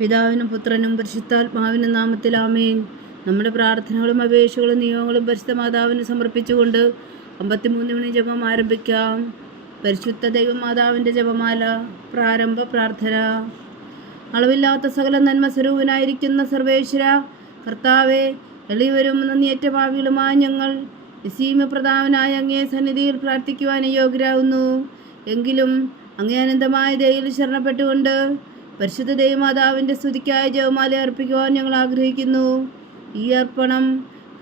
പിതാവിനും പുത്രനും പരിശുദ്ധാത്മാവിനും നാമത്തിൽ ആമേൻ. നമ്മുടെ പ്രാർത്ഥനകളും അപേക്ഷകളും നിയമങ്ങളും പരിശുദ്ധ മാതാവിന് സമർപ്പിച്ചുകൊണ്ട് 53 മണി ജപം ആരംഭിക്കാം. പരിശുദ്ധ ദൈവമാതാവിൻ്റെ ജപമാല. പ്രാരംഭ പ്രാർത്ഥന. അളവില്ലാത്ത സകല നന്മ സ്വരൂപനായിരിക്കുന്ന സർവേശ്വര കർത്താവെ, എളിയവരും നന്ദിയേറ്റ ഭാവികളുമായ ഞങ്ങൾ നിസീമ പ്രധാനനായ അങ്ങേ സന്നിധിയിൽ പ്രാർത്ഥിക്കുവാൻ യോഗ്യരാകുന്നു. എങ്കിലും അങ്ങേ അനന്തമായ ദയയിൽ ശരണപ്പെട്ടുകൊണ്ട് പരിശുദ്ധ ദൈവമാതാവിൻ്റെ സ്തുതിക്കായി ജപമാല അർപ്പിക്കുവാൻ ഞങ്ങൾ ആഗ്രഹിക്കുന്നു. ഈ അർപ്പണം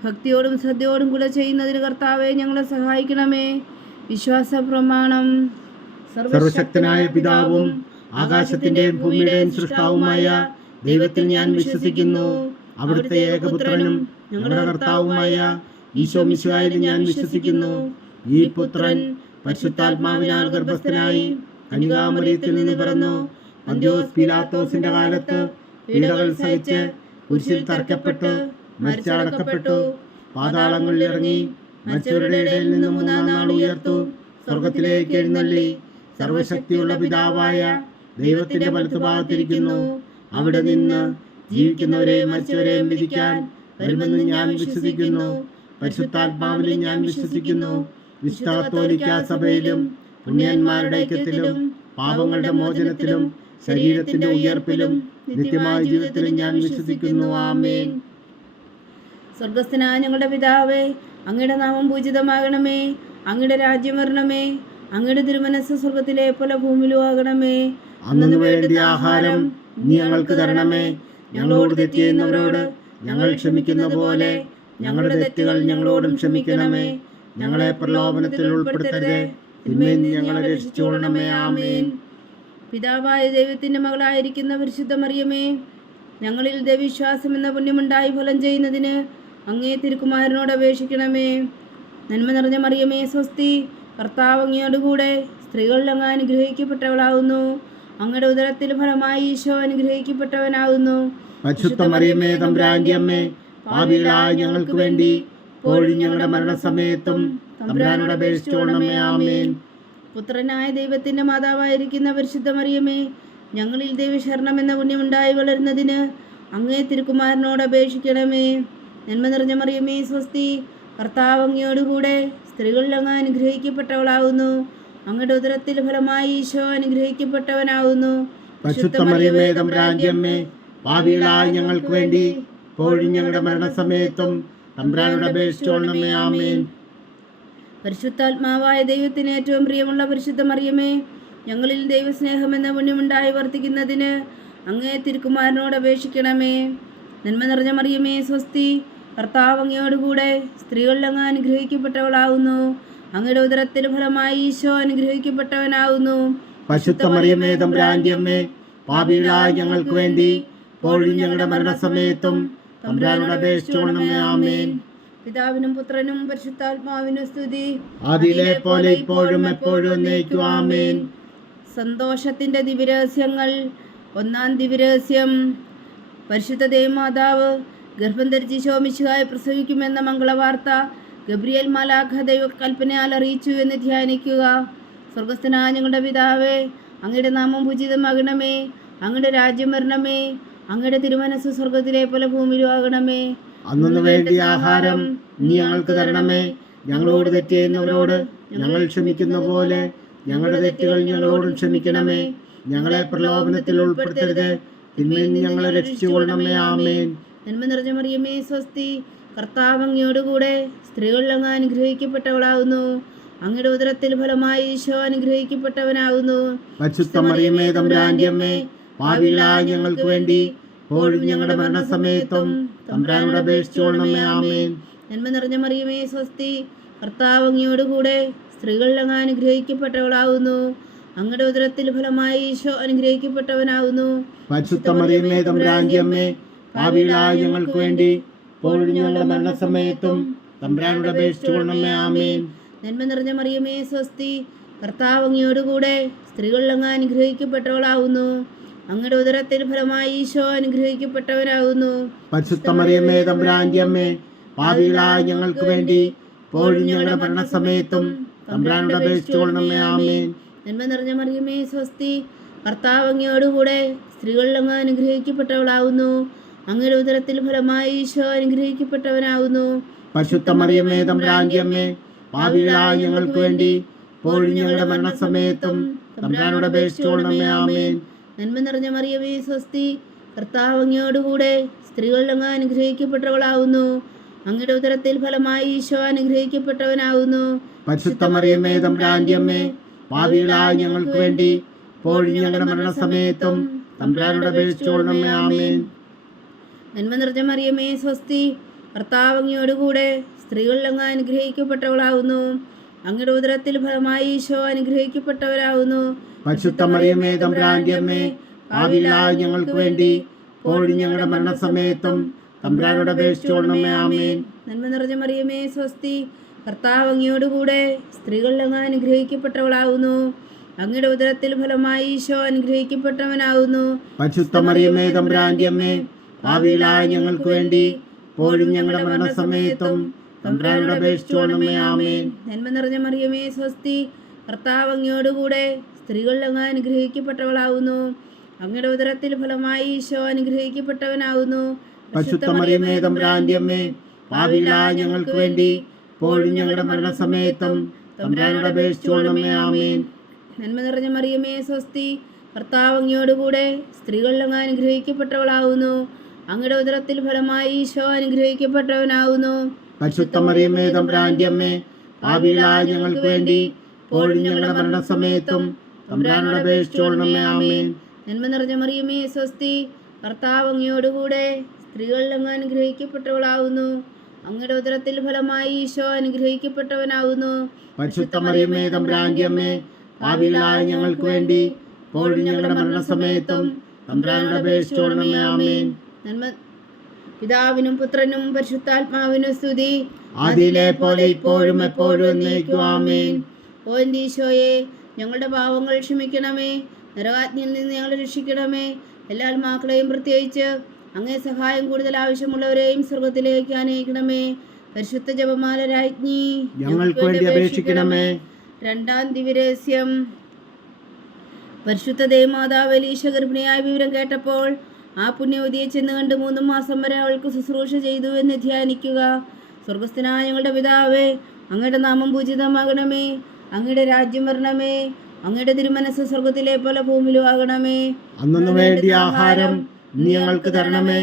ഭക്തിയോടും ശ്രദ്ധയോടും കൂടെ ചെയ്യുന്നതിന് കർത്താവെ ഞങ്ങളെ സഹായിക്കണമേ. വിശ്വാസ പ്രമാണം. സർവശക്തനായ പിതാവും ആകാശത്തിന്റെയും ഭൂമിയുടെയും സൃഷ്ടാവുമായ ദൈവത്തിൽ ഞാൻ വിശ്വസിക്കുന്നു. അവിടുത്തെ ഏകപുത്രനും ഞങ്ങളുടെ കർത്താവുമായ ഈശോ മിശിഹായിൽ ഞാൻ വിശ്വസിക്കുന്നു. ഈ പുത്രൻ പരിശുദ്ധാത്മാവിനാൽ ഗർഭസ്ഥനായി കന്യകാമറിയത്തിൽ നിന്ന് പിറന്നു. പന്തിയോസ് പീലാത്തോസിന്റെ കാലത്ത് പീഡകൾ സഹിച്ച് കുരിശിൽ തറയ്ക്കപ്പെട്ടു, മരിച്ചടക്കപ്പെട്ടു, പാതാളങ്ങളിൽ ഇറങ്ങി, മരിച്ചവരുടെ ഇടയിൽ നിന്ന് 3-ാം നാൾ ഉയർത്തു, സ്വർഗത്തിലേക്ക് എഴുന്നള്ളി, സർവശക്തിയുള്ള പിതാവായ ദൈവത്തിന്റെ വലത്തുഭാഗത്തിരിക്കുന്നു. അവിടെ നിന്ന് ജീവിക്കുന്നവരെയും മരിച്ചവരെയും വിധിക്കാൻ വരുമെന്ന് ഞാൻ വിശ്വസിക്കുന്നു. പരിശുദ്ധാത്മാവിലും ഞാൻ വിശ്വസിക്കുന്നു. വിശുദ്ധ കത്തോലിക്കാ സഭയിലും പുണ്യന്മാരുടെ ഐക്യത്തിലും പാപങ്ങളുടെ മോചനത്തിലും ശരീരത്തിന്റെ ഉയർപ്പിലും നിത്യമായ ജീവിതത്തിലും ഞാൻ വിശ്വസിക്കുന്നു. ആമേൻ. സ്വർഗസ്ഥനായ ഞങ്ങളുടെ പിതാവേ, അങ്ങയുടെ നാമം പൂജിതമാകണമേ. അങ്ങയുടെ രാജ്യം വരണമേ. അങ്ങയുടെ തിരുമനസ്സ് സ്വർഗത്തിലെ പോലെ ഭൂമിയിലും ആകണമേ. അന്നു വേണ്ടിയ ആഹാരം നീ ഞങ്ങൾക്ക് തരണമേ. ഞങ്ങളോട് തെറ്റ് ചെയ്യുന്നവരോട് ഞങ്ങൾ ക്ഷമിക്കുന്ന പോലെ ഞങ്ങളുടെ തെറ്റുകൾ ഞങ്ങളോടും ക്ഷമിക്കണമേ. ഞങ്ങളെ പ്രലോഭനത്തിൽ ഉൾപ്പെടുത്തരുതേ, തിന്മയിൽ നിന്ന് ഞങ്ങളെ രക്ഷിച്ചുകൊള്ളണമേ. ആമേൻ. പിതാവായ ദൈവത്തിൻ്റെ മകളായിരിക്കുന്ന പരിശുദ്ധ മറിയമേ, ഞങ്ങളിൽ ദൈവവിശ്വാസം എന്ന പുണ്യമുണ്ടായി ഫലം ചെയ്യുന്നതിന് അങ്ങേ തിരുക്കുമാരനോട് അപേക്ഷിക്കണമേ. നന്മ നിറഞ്ഞ മറിയമേ സ്വസ്തി, കർത്താവ് അങ്ങയോടുകൂടെ സ്ത്രീകളിൽ അങ്ങ് അനുഗ്രഹിക്കപ്പെട്ടവളാകുന്നു. അങ്ങയുടെ ഉദരത്തിൽ ഫലമായി ഈശോ അനുഗ്രഹിക്കപ്പെട്ടവനാകുന്നു. പരിശുദ്ധ മറിയമേ തമ്പുരാന്റെ അമ്മേ, പാപികളായ ഞങ്ങൾക്ക് വേണ്ടി ഇപ്പോഴും ഞങ്ങളുടെ മരണസമയത്തും തമ്പുരാനോട് അപേക്ഷിച്ചുകൊള്ളണമേ. ആമേൻ. പുത്രനായ ദൈവത്തിൻ്റെ മാതാവായിരിക്കുന്ന പരിശുദ്ധ മറിയമേ, ഞങ്ങളിൽ ദൈവശരണം എന്ന പുണ്യമുണ്ടായി വളരുന്നതിന് അങ്ങേ തിരുക്കുമാരനോട് അപേക്ഷിക്കണമേ. നന്മ നിറഞ്ഞ മറിയമേ സ്വസ്തി, കർത്താവ് അങ്ങയോടുകൂടെ സ്ത്രീകളിൽ അങ്ങ് അനുഗ്രഹിക്കപ്പെട്ടവളാകുന്നു. അങ്ങയുടെ ഉദരത്തിൽ ഫലമായി ഈശോ അനുഗ്രഹിക്കപ്പെട്ടവനാകുന്നു. പരിശുദ്ധ മറിയമേ തമ്പുരാന്റെ അമ്മേ, പാപികളായ ഞങ്ങൾക്ക് വേണ്ടി ഇപ്പോഴും ഞങ്ങളുടെ മരണസമയത്തും തമ്പുരാനോട് അപേക്ഷിച്ചുകൊള്ളണമേ. ആമേൻ. പരിശുദ്ധാത്മാവായ ദൈവത്തിന് ഏറ്റവും പ്രിയമുള്ള പരിശുദ്ധ മറിയമേ, ഞങ്ങളിൽ ദൈവസ്നേഹം എന്ന പുണ്യമുണ്ടായി വർദ്ധിക്കുന്നതിന് അങ്ങേ തിരുക്കുമാരനോട് അപേക്ഷിക്കണമേ. നന്മ നിറഞ്ഞ മറിയമേ സ്വസ്തി, കർത്താവ് അങ്ങയോടുകൂടെ സ്ത്രീകളിൽ അങ്ങ് അനുഗ്രഹിക്കപ്പെട്ടവളാകുന്നു. അങ്ങയുടെ ഉദരത്തിൽ ഫലമായി ഈശോ അനുഗ്രഹിക്കപ്പെട്ടവനാകുന്നു. പരിശുദ്ധ മറിയമേ തമ്പുരാന്റെ അമ്മേ, പാപികളായ ഞങ്ങൾക്ക് വേണ്ടി ഇപ്പോഴും ഞങ്ങളുടെ മരണസമയത്തും തമ്പുരാനോട് അപേക്ഷിച്ചുകൊള്ളണമേ. ആമേൻ. പിതാവിനും പുത്രനും പരിശുദ്ധാത്മാവിനും സ്തുതി, ആദിയിലെ പോലെ ഇപ്പോഴും എപ്പോഴും എന്നേക്കും. ആമേൻ. സന്തോഷത്തിന്റെ ദിവ്യരഹസ്യങ്ങൾ. 1-ാം ദിവ്യരഹസ്യം. പരിശുദ്ധ ദൈവമാതാവ് ഗർഭം ധരിച്ച് ഈശോ മിശിഹായെ പ്രസവിക്കുമെന്ന മംഗളവാർത്ത ഗബ്രിയേൽ മാലാഖ ദൈവകൽപ്പനയാൽ അറിയിച്ചു എന്ന് ധ്യാനിക്കുക. സ്വർഗസ്ഥനായ ഞങ്ങളുടെ പിതാവേ, അങ്ങയുടെ നാമം പൂജിതമാകണമേ. അങ്ങയുടെ രാജ്യം വരണമേ. അങ്ങയുടെ തിരുമനസ്സ് സ്വർഗത്തിലെ പോലെ ഭൂമിയിലും ആകണമേ. അന്നു വേണ്ടിയ ആഹാരം നീ ഞങ്ങൾക്ക് തരണമേ. ഞങ്ങളോട് തെറ്റ് ചെയ്യുന്നവരോട് ഞങ്ങൾ ക്ഷമിക്കുന്ന പോലെ ഞങ്ങളുടെ തെറ്റുകൾ ഞങ്ങളോടും ക്ഷമിക്കണമേ. ഞങ്ങളെ പ്രലോഭനത്തിൽ ഉൾപ്പെടുത്തരുത്, തിന്മയിൽ നിന്ന് ഞങ്ങളെ രക്ഷിച്ചുകൊള്ളണമേ. ആമേൻ. നന്മ നിറഞ്ഞ മറിയമേ സ്വസ്തി, കർത്താവ് അങ്ങയോടുകൂടെ സ്ത്രീകളിൽ അങ്ങ് അനുഗ്രഹിക്കപ്പെട്ടവളാകുന്നു. അങ്ങയുടെ ഉദരത്തിൽ ഫലമായി ഈശോ അനുഗ്രഹിക്കപ്പെട്ടവനാകുന്നു. പരിശുദ്ധ മറിയമേ തമ്പുരാന്റെ അമ്മേ, പാപികളായ ഞങ്ങൾക്ക് വേണ്ടി ഇപ്പോഴും ഞങ്ങളുടെ മരണസമയത്തും തമ്പുരാനോട് അപേക്ഷിച്ചുകൊള്ളണമേ. ആമേൻ. നന്മ നിറഞ്ഞ മറിയമേ സ്വസ്തി, കർത്താവ് അങ്ങയോടുകൂടെ സ്ത്രീകളിൽ അങ്ങ് അനുഗ്രഹിക്കപ്പെട്ടവളാകുന്നു. അങ്ങയുടെ ഉദരത്തിൽ ഫലമായി ഈശോ അനുഗ്രഹിക്കപ്പെട്ടവനാകുന്നു. പരിശുദ്ധ മറിയമേ തമ്പുരാന്റെ അമ്മേ, പാപികളായ ഞങ്ങൾക്ക് വേണ്ടി ഇപ്പോഴും ഞങ്ങളുടെ മരണസമയത്തും തമ്പുരാനോട് അപേക്ഷിച്ചുകൊള്ളണമേ. ആമേൻ. നന്മ നിറഞ്ഞ മറിയമേ സ്വസ്തി, കർത്താവ് അങ്ങയോടുകൂടെ സ്ത്രീകളിൽ അങ്ങ് അനുഗ്രഹിക്കപ്പെട്ടവളാകുന്നു. അങ്ങയുടെ ഉദരത്തിൽ ഫലമായി ഈശോ അനുഗ്രഹിക്കപ്പെട്ടവനാകുന്നു. പരിശുദ്ധ മറിയമേ തമ്പുരാന്റെ അമ്മേ, പാപികളായ ഞങ്ങൾക്ക് വേണ്ടി ഇപ്പോഴും ഞങ്ങളുടെ മരണസമയത്തും തമ്പുരാനോട് അപേക്ഷിച്ചുകൊള്ളണമേ. ആമേൻ. നന്മ നിറഞ്ഞ മറിയമേ സ്വസ്തി, കർത്താവ് അങ്ങയോടുകൂടെ സ്ത്രീകളിൽ അങ്ങ് അനുഗ്രഹിക്കപ്പെട്ടവളാവുന്നു. അങ്ങയുടെ ഉദരത്തിൽ ഫലമായി ഈശോ അനുഗ്രഹിക്കപ്പെട്ടവനാവുന്നു. പരിശുദ്ധ മറിയമേ തമ്പുരാന്റെ അമ്മേ, പാപികളായ ഞങ്ങൾക്ക് വേണ്ടി ഇപ്പോഴും ഞങ്ങളുടെ മരണസമയത്തും തമ്പുരാനോട് അപേക്ഷിച്ചുകൊള്ളണമേ. ആമേൻ. നന്മ നിറഞ്ഞ മറിയമേ സ്വസ്തി, കർത്താവ് അങ്ങയോടുകൂടെ സ്ത്രീകളിൽ അങ്ങ് അനുഗ്രഹിക്കപ്പെട്ടവളാവുന്നു. അങ്ങയുടെ ഉദരത്തിൽ ഫലമായി ഈശോ അനുഗ്രഹിക്കപ്പെട്ടവനാവുന്നു. പരിശുദ്ധ മറിയമേ തമ്പുരാന്റെ അമ്മേ, പാപികളായ ഞങ്ങൾക്ക് വേണ്ടി ഇപ്പോഴും ഞങ്ങളുടെ മരണസമയത്തും തമ്പുരാനോട് അപേക്ഷിച്ചുകൊള്ളണമേ. ആമേൻ. നന്മ നിറഞ്ഞ മറിയമേ സ്വസ്തി, കർത്താവ് അങ്ങയോടുകൂടെ സ്ത്രീകളിൽ അങ്ങ് അനുഗ്രഹിക്കപ്പെട്ടവളാവുന്നു. അങ്ങയുടെ ഉദരത്തിൽ ഫലമായി ഈശോ അനുഗ്രഹിക്കപ്പെട്ടവരാവുന്നു. പരിശുദ്ധ മറിയമേ തമ്പുരാന്റെ അമ്മേ, പാപികളായ ഞങ്ങൾക്ക് വേണ്ടി ഇപ്പോഴും ഞങ്ങളുടെ മരണസമയത്തും തമ്പുരാനോട് അപേക്ഷിച്ചുകൊള്ളണമേ. ആമേൻ. നന്മ നിറഞ്ഞ മറിയമേ സ്വസ്തി, കർത്താവ് അങ്ങയോടുകൂടെ സ്ത്രീകളിൽ അങ്ങ് അനുഗ്രഹിക്കപ്പെട്ടവളാവുന്നു. അങ്ങയുടെ ഉദരത്തിൽ ഫലമായി ഈശോ അനുഗ്രഹിക്കപ്പെട്ടവനാവുന്നു. പരിശുദ്ധ മറിയമേ തമ്പുരാന്റെ അമ്മേ, പാപികളായ ഞങ്ങൾക്ക് വേണ്ടി ഇപ്പോഴും ഞങ്ങളുടെ മരണസമയത്തും തമ്പുരാനോട് അപേക്ഷിച്ചുകൊള്ളണമേ. ആമേൻ. നന്മ നിറഞ്ഞ മറിയമേ സ്വസ്തി, കർത്താവ് അങ്ങയോടുകൂടെ സ്ത്രീകളിൽ അങ്ങ് അനുഗ്രഹിക്കപ്പെട്ടവളാവുന്നു. അങ്ങയുടെ ഉദരത്തിൽ ഫലമായി ഈശോ അനുഗ്രഹിക്കപ്പെട്ടവനാവുന്നു. പരിശുദ്ധ മറിയമേ തമ്പുരാന്റെ അമ്മേ, പാപികളായ ഞങ്ങൾക്ക് വേണ്ടി ഇപ്പോഴും ഞങ്ങളുടെ മരണസമയത്തും തമ്പുരാനോട് അപേക്ഷിച്ചുകൊള്ളണമേ. ആമേൻ. നന്മ നിറഞ്ഞ മറിയമേ സ്വസ്തി, കർത്താവ് അങ്ങയോടുകൂടെ സ്ത്രീകളിൽ അങ്ങ് അനുഗ്രഹിക്കപ്പെട്ടവളാവുന്നു. അങ്ങയുടെ ഉദരത്തിൽ ഫലമായി ഈശോ അനുഗ്രഹിക്കപ്പെട്ടവനാവുന്നു. പരിശുദ്ധ മറിയമേ തമ്പുരാന്റെ അമ്മേ, പാപികളായ ഞങ്ങൾക്ക് വേണ്ടി ഇപ്പോഴും ഞങ്ങളുടെ മരണസമയത്തും തമ്പുരാനോട് അപേക്ഷിച്ചുകൊള്ളണമേ. ആമേൻ. നന്മ നിറഞ്ഞ മറിയമേ സ്വസ്തി, കർത്താവ് അങ്ങയോടുകൂടെ സ്ത്രീകളിൽ അങ്ങ് അനുഗ്രഹിക്കപ്പെട്ടവളാവുന്നു. അങ്ങയുടെ ഉദരത്തിൽ ഫലമായി ഈശോ അനുഗ്രഹിക്കപ്പെട്ടവനാവുന്നു. പരിശുദ്ധ മറിയമേ തമ്പുരാന്റെ അമ്മേ, പാപികളായ ഞങ്ങൾക്ക് വേണ്ടി ഇപ്പോഴും ഞങ്ങളുടെ മരണസമയത്തും തമ്പുരാനോട് അപേക്ഷിച്ചുകൊള്ളണമേ. ആമേൻ. നന്മ പിതാവിനും പുത്രനും പരിശുദ്ധാത്മാവിനും സ്തുതി, ആദിയിലെ പോലെ ഇപ്പോഴും എപ്പോഴും എന്നേക്കും. ആമേൻ. ഓ എൻ്റെ ഈശോയെ, ഞങ്ങളുടെ പാവങ്ങൾ ക്ഷമിക്കണമേ. നരകാജ്ഞയിൽ നിന്ന് ഞങ്ങളെ രക്ഷിക്കണമേ. എല്ലാ ആത്മാക്കളെയും പ്രത്യേകിച്ച് അങ്ങേ സഹായം കൂടുതൽ ആവശ്യമുള്ളവരെയും സ്വർഗത്തിലേക്ക് അനയിക്കണമേ. പരിശുദ്ധ ജപമാല രാജ്ഞി, ഞങ്ങൾക്ക് വേണ്ടി അപേക്ഷിക്കണമേ. രണ്ടാം ദിവ്യരഹസ്യം. പരിശുദ്ധ ദേവമാതാവ് എലീശ ഗർഭിണിയായ വിവരം കേട്ടപ്പോൾ ആ പുണ്യവതിയെ ചെന്ന് കണ്ട് 3 മാസം വരെ അവൾക്ക് ശുശ്രൂഷ ചെയ്തു എന്ന് ധ്യാനിക്കുക. സ്വർഗസ്ഥനായ ഞങ്ങളുടെ പിതാവേ, അങ്ങയുടെ നാമം പൂജിതമാകണമേ. അങ്ങയുടെ രാജ്യം വരണമേ. അങ്ങയുടെ തിരുമനസ് സ്വർഗത്തിലെ പോലെ ഭൂമിയിലും ആകണമേ. അന്നു വേണ്ടിയ ആഹാരം ഇന്ന് ഞങ്ങൾക്ക് തരണമേ.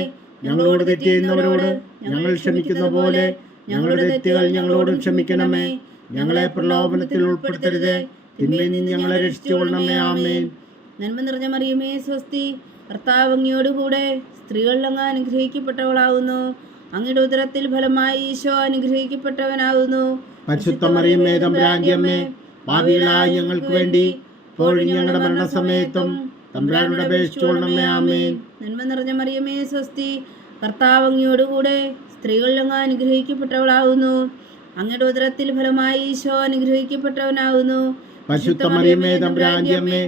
ഞങ്ങളോട് തെറ്റ് ചെയ്യുന്നവരോട് ഞങ്ങൾ ക്ഷമിക്കുന്ന പോലെ ഞങ്ങളുടെ തെറ്റുകൾ ഞങ്ങളോടും ക്ഷമിക്കണമേ. ഞങ്ങളെ പ്രലോഭനത്തിൽ ഉൾപ്പെടുത്തരുത്, തിന്മയിൽ നിന്ന് ഞങ്ങളെ രക്ഷിച്ചുകൊള്ളണമേ. ആമേൻ. നന്മ നിറഞ്ഞ മറിയമേ സ്വസ്തി, കർത്താവ് അങ്ങയോടുകൂടെ സ്ത്രീകളിൽ അങ്ങ് അനുഗ്രഹിക്കപ്പെട്ടവളാവുന്നു. അങ്ങയുടെ ഉദരത്തിൽ ഫലമായി ഈശോ അനുഗ്രഹിക്കപ്പെട്ടവനാവുന്നു. പരിശുദ്ധ മറിയമേ തമ്പുരാന്റെ അമ്മേ, പാപികളായ ഞങ്ങൾക്ക് വേണ്ടി ഇപ്പോഴും ഞങ്ങളുടെ മരണസമയത്തും തമ്പുരാനോട് അപേക്ഷിച്ചുകൊള്ളണമേ. ആമേൻ. നന്മ നിറഞ്ഞ മറിയമേ സ്വസ്തി, കർത്താവ് അങ്ങയോടുകൂടെ സ്ത്രീകളിൽ അങ്ങ് അനുഗ്രഹിക്കപ്പെട്ടവളാവുന്നു. അങ്ങയുടെ ഉദരത്തിൽ ഫലമായി ഈശോ അനുഗ്രഹിക്കപ്പെട്ടവനാവുന്നു. പരിശുദ്ധ മറിയമേ തമ്പുരാന്റെ അമ്മേ,